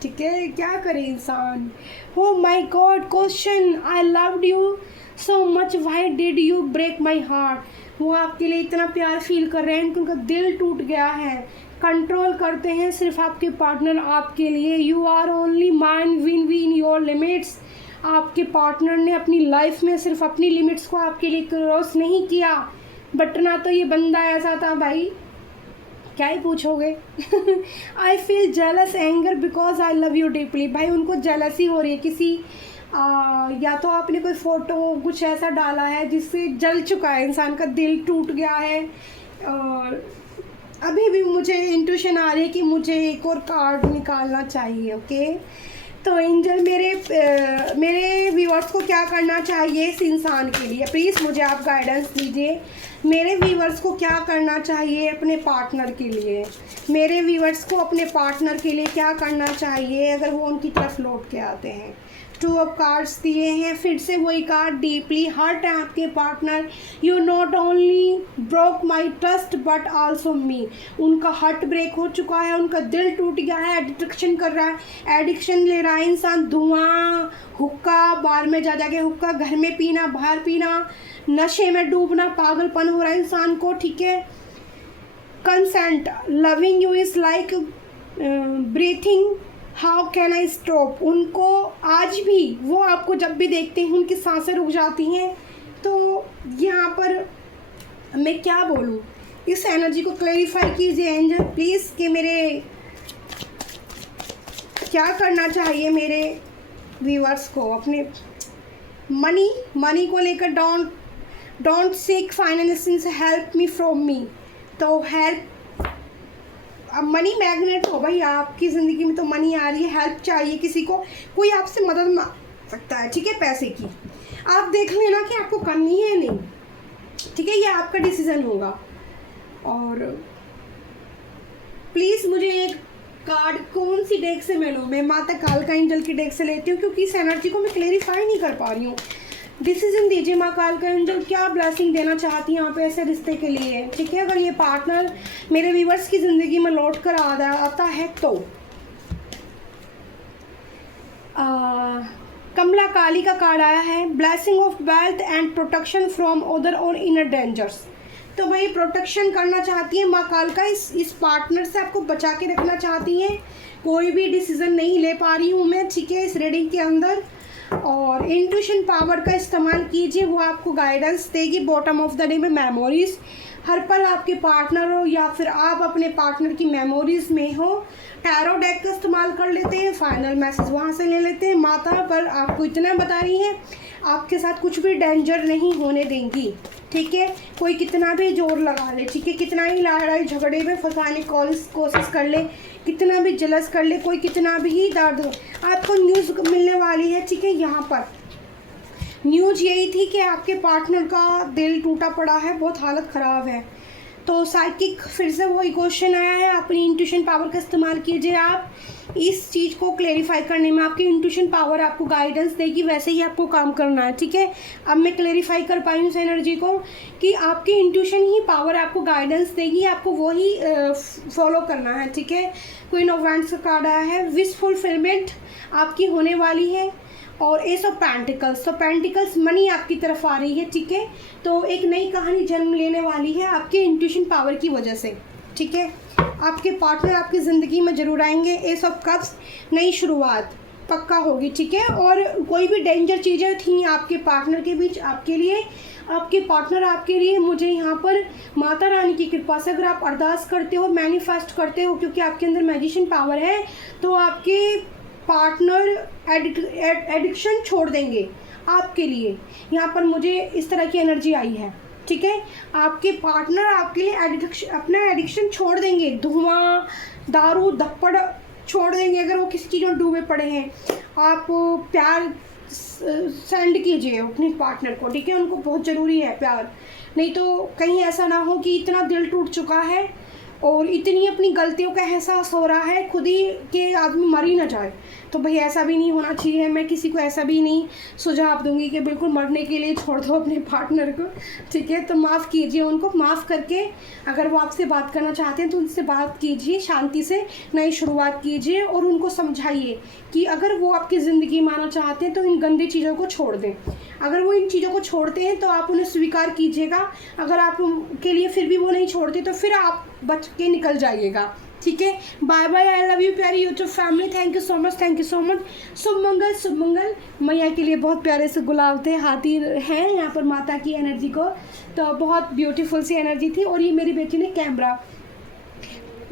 ठीक है, क्या करे इंसान। Oh my god, question, I loved you so much, why did you break my heart. वो आपके लिए इतना प्यार फील कर रहे हैं कि उनका दिल टूट गया है। कंट्रोल करते हैं सिर्फ आपके पार्टनर आपके लिए। You are only mind win in your limits. आपके पार्टनर ने अपनी लाइफ में सिर्फ अपनी लिमिट्स को आपके लिए क्रॉस नहीं किया, बट ना तो ये बंदा ऐसा था भाई, क्या ही पूछोगे। I feel jealous anger because I love you deeply. भाई उनको जेलसी हो रही है किसी या तो आपने कोई फ़ोटो कुछ ऐसा डाला है जिससे जल चुका है, इंसान का दिल टूट गया है। और अभी भी मुझे इंट्यूशन आ रही है कि मुझे एक और कार्ड निकालना चाहिए, ओके। तो एंजल मेरे व्यूअर्स को क्या करना चाहिए इस इंसान के लिए, प्लीज़ मुझे आप गाइडेंस दीजिए। मेरे व्यूअर्स को क्या करना चाहिए अपने पार्टनर के लिए, मेरे व्यूअर्स को अपने पार्टनर के लिए क्या करना चाहिए अगर वो उनकी तरफ लौट के आते हैं। 2 ऑफ कार्ड्स दिए हैं, फिर से वही कार्ड, डीपली हर्ट है आपके partner. You not only broke my trust but also me. उनका हार्ट ब्रेक हो चुका है, उनका दिल टूट गया है, एडिक्शन कर रहा है, एडिक्शन ले रहा है इंसान, धुआं, हुक्का, बार में जा जाके हुक्का, घर में पीना, बाहर पीना, नशे में डूबना, पागलपन हो रहा है इंसान को, ठीक है। Consent, loving you is like breathing, how can I stop. उनको आज भी, वो आपको जब भी देखते हैं उनकी सांसें रुक जाती हैं। तो यहाँ पर मैं क्या बोलूँ, इस एनर्जी को क्लैरिफाई कीजिए एंजल प्लीज़ कि मेरे क्या करना चाहिए मेरे व्यूअर्स को अपने मनी को लेकर। Don't seek finance, help me from me. तो हेल्प, अब मनी मैग्नेट हो भाई, आपकी ज़िंदगी में तो मनी आ रही है, हेल्प चाहिए किसी को, कोई आपसे मदद मांग सकता है, ठीक है, पैसे की। आप देख लेना कि आपको करनी है नहीं, ठीक है, ये आपका डिसीज़न होगा। और प्लीज़ मुझे एक कार्ड कौन सी डेक से मैं लूँ, मैं माता कालका एंजल की डेक से लेती हूँ क्योंकि इस एनर्जी को मैं क्लेरिफाई नहीं कर पा रही हूँ। डिसीजन दीजिए माँ कालका एंजल, क्या ब्लेसिंग देना चाहती हैं आप ऐसे रिश्ते के लिए, ठीक है। अगर ये पार्टनर मेरे व्यूवर्स की ज़िंदगी में लौट कर आता है तो कमला काली का कार्ड आया है, blessing of wealth and protection from other और इनर डेंजर्स। तो भाई प्रोटेक्शन करना चाहती है माँ कालका, इस पार्टनर से आपको बचा के रखना चाहती हैं। कोई भी डिसीज़न नहीं ले पा रही हूँ मैं, ठीक है, इस रीडिंग के अंदर। और इंट्यूशन पावर का इस्तेमाल कीजिए, वो आपको गाइडेंस देगी। बॉटम ऑफ द डे में मेमोरीज, हर पल आपके पार्टनर हो या फिर आप अपने पार्टनर की मेमोरीज में हो। टैरो डेक का इस्तेमाल कर लेते हैं, फाइनल मैसेज वहाँ से ले लेते हैं। माता पर आपको इतना बता रही है, आपके साथ कुछ भी डेंजर नहीं होने देंगी, ठीक है। कोई कितना भी जोर लगा ले, ठीक है, कितना ही लड़ाई झगड़े में फंसाने की कोशिश कर ले, कितना भी जलस कर ले, कोई कितना भी दर्द हो, आपको न्यूज़ मिलने वाली है, ठीक है। यहाँ पर न्यूज़ यही थी कि आपके पार्टनर का दिल टूटा पड़ा है, बहुत हालत ख़राब है। तो साइकिक, फिर से वही क्वेश्चन आया है, अपनी इंट्यूशन पावर का इस्तेमाल कीजिए आप। इस चीज़ को क्लेरिफाई करने में आपकी इंट्यूशन पावर आपको गाइडेंस देगी, वैसे ही आपको काम करना है, ठीक है। अब मैं क्लेरिफाई कर पाई उस एनर्जी को कि आपकी इंट्यूशन ही पावर आपको गाइडेंस देगी, आपको वही फॉलो करना है, ठीक है। क्वीन ऑफ वैंड्स का कार्ड आया है, विश फुलफिलमेंट आपकी होने वाली है। और एस ऑफ पेंटिकल्स, तो पेंटिकल्स मनी आपकी तरफ आ रही है, ठीक है। तो एक नई कहानी जन्म लेने वाली है आपके इंट्यूशन पावर की वजह से, ठीक है। आपके पार्टनर आपकी ज़िंदगी में ज़रूर आएंगे। एस ऑफ कप्स, नई शुरुआत पक्का होगी, ठीक है। और कोई भी डेंजर चीज़ें थी आपके पार्टनर के बीच, आपके लिए, आपके पार्टनर आपके लिए, मुझे यहाँ पर माता रानी की कृपा से अगर आप अरदास करते हो, मैनिफेस्ट करते हो, क्योंकि आपके अंदर मैजिशियन पावर है, तो आपके पार्टनर एडिक्शन छोड़ देंगे आपके लिए। यहाँ पर मुझे इस तरह की एनर्जी आई है, ठीक है। आपके पार्टनर आपके लिए अपना एडिक्शन छोड़ देंगे, धुआं, दारू, धप्पड़ छोड़ देंगे। अगर वो किसी चीज़ में डूबे पड़े हैं, आप प्यार सेंड कीजिए अपने पार्टनर को, ठीक है। उनको बहुत ज़रूरी है प्यार, नहीं तो कहीं ऐसा ना हो कि इतना दिल टूट चुका है और इतनी अपनी गलतियों का एहसास हो रहा है खुद ही कि आदमी मर ही ना जाए। तो भाई ऐसा भी नहीं होना चाहिए। मैं किसी को ऐसा भी नहीं सुझाव दूंगी कि बिल्कुल मरने के लिए छोड़ दो अपने पार्टनर को, ठीक है। तो माफ़ कीजिए उनको, माफ़ करके अगर वो आपसे बात करना चाहते हैं तो उनसे बात कीजिए, शांति से नई शुरुआत कीजिए और उनको समझाइए कि अगर वो आपकी ज़िंदगी में आना चाहते हैं तो इन गंदी चीज़ों को छोड़ दें। अगर वो इन चीज़ों को छोड़ते हैं तो आप उन्हें स्वीकार कीजिएगा, अगर आप के लिए फिर भी वो नहीं छोड़ते तो फिर आप बच के निकल जाइएगा, ठीक है। Bye bye, I love you प्यारी YouTube family, thank you so much, thank you so much. शुभ मंगल, शुभ मंगल। मैया के लिए बहुत प्यारे से गुलाब थे, हाथी हैं यहाँ पर माता की एनर्जी को, तो बहुत ब्यूटीफुल सी एनर्जी थी। और ये मेरी बेटी ने कैमरा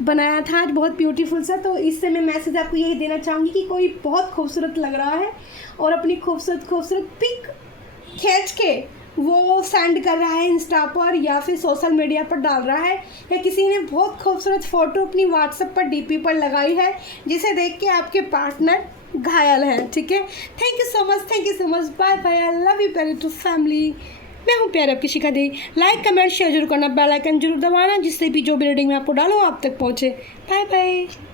बनाया था आज, बहुत ब्यूटीफुल सा। तो इससे मैं मैसेज आपको यही देना चाहूँगी कि कोई बहुत खूबसूरत लग रहा है और अपनी खूबसूरत पिक खींच के वो सेंड कर रहा है इंस्टा पर या फिर सोशल मीडिया पर डाल रहा है, या किसी ने बहुत खूबसूरत फ़ोटो अपनी व्हाट्सएप पर डीपी पर लगाई है जिसे देख के आपके पार्टनर घायल हैं, ठीक है। Thank you so much, thank you so much. Bye bye, I love you प्यारी टू फैमिली। मैं हूँ प्यार आपकी शिखा दी। लाइक कमेंट शेयर जरूर करना, बेल आइकन जरूर दबाना, जिससे भी जो भी रीडिंग में आपको डालूँ आप तक पहुँचे। Bye bye.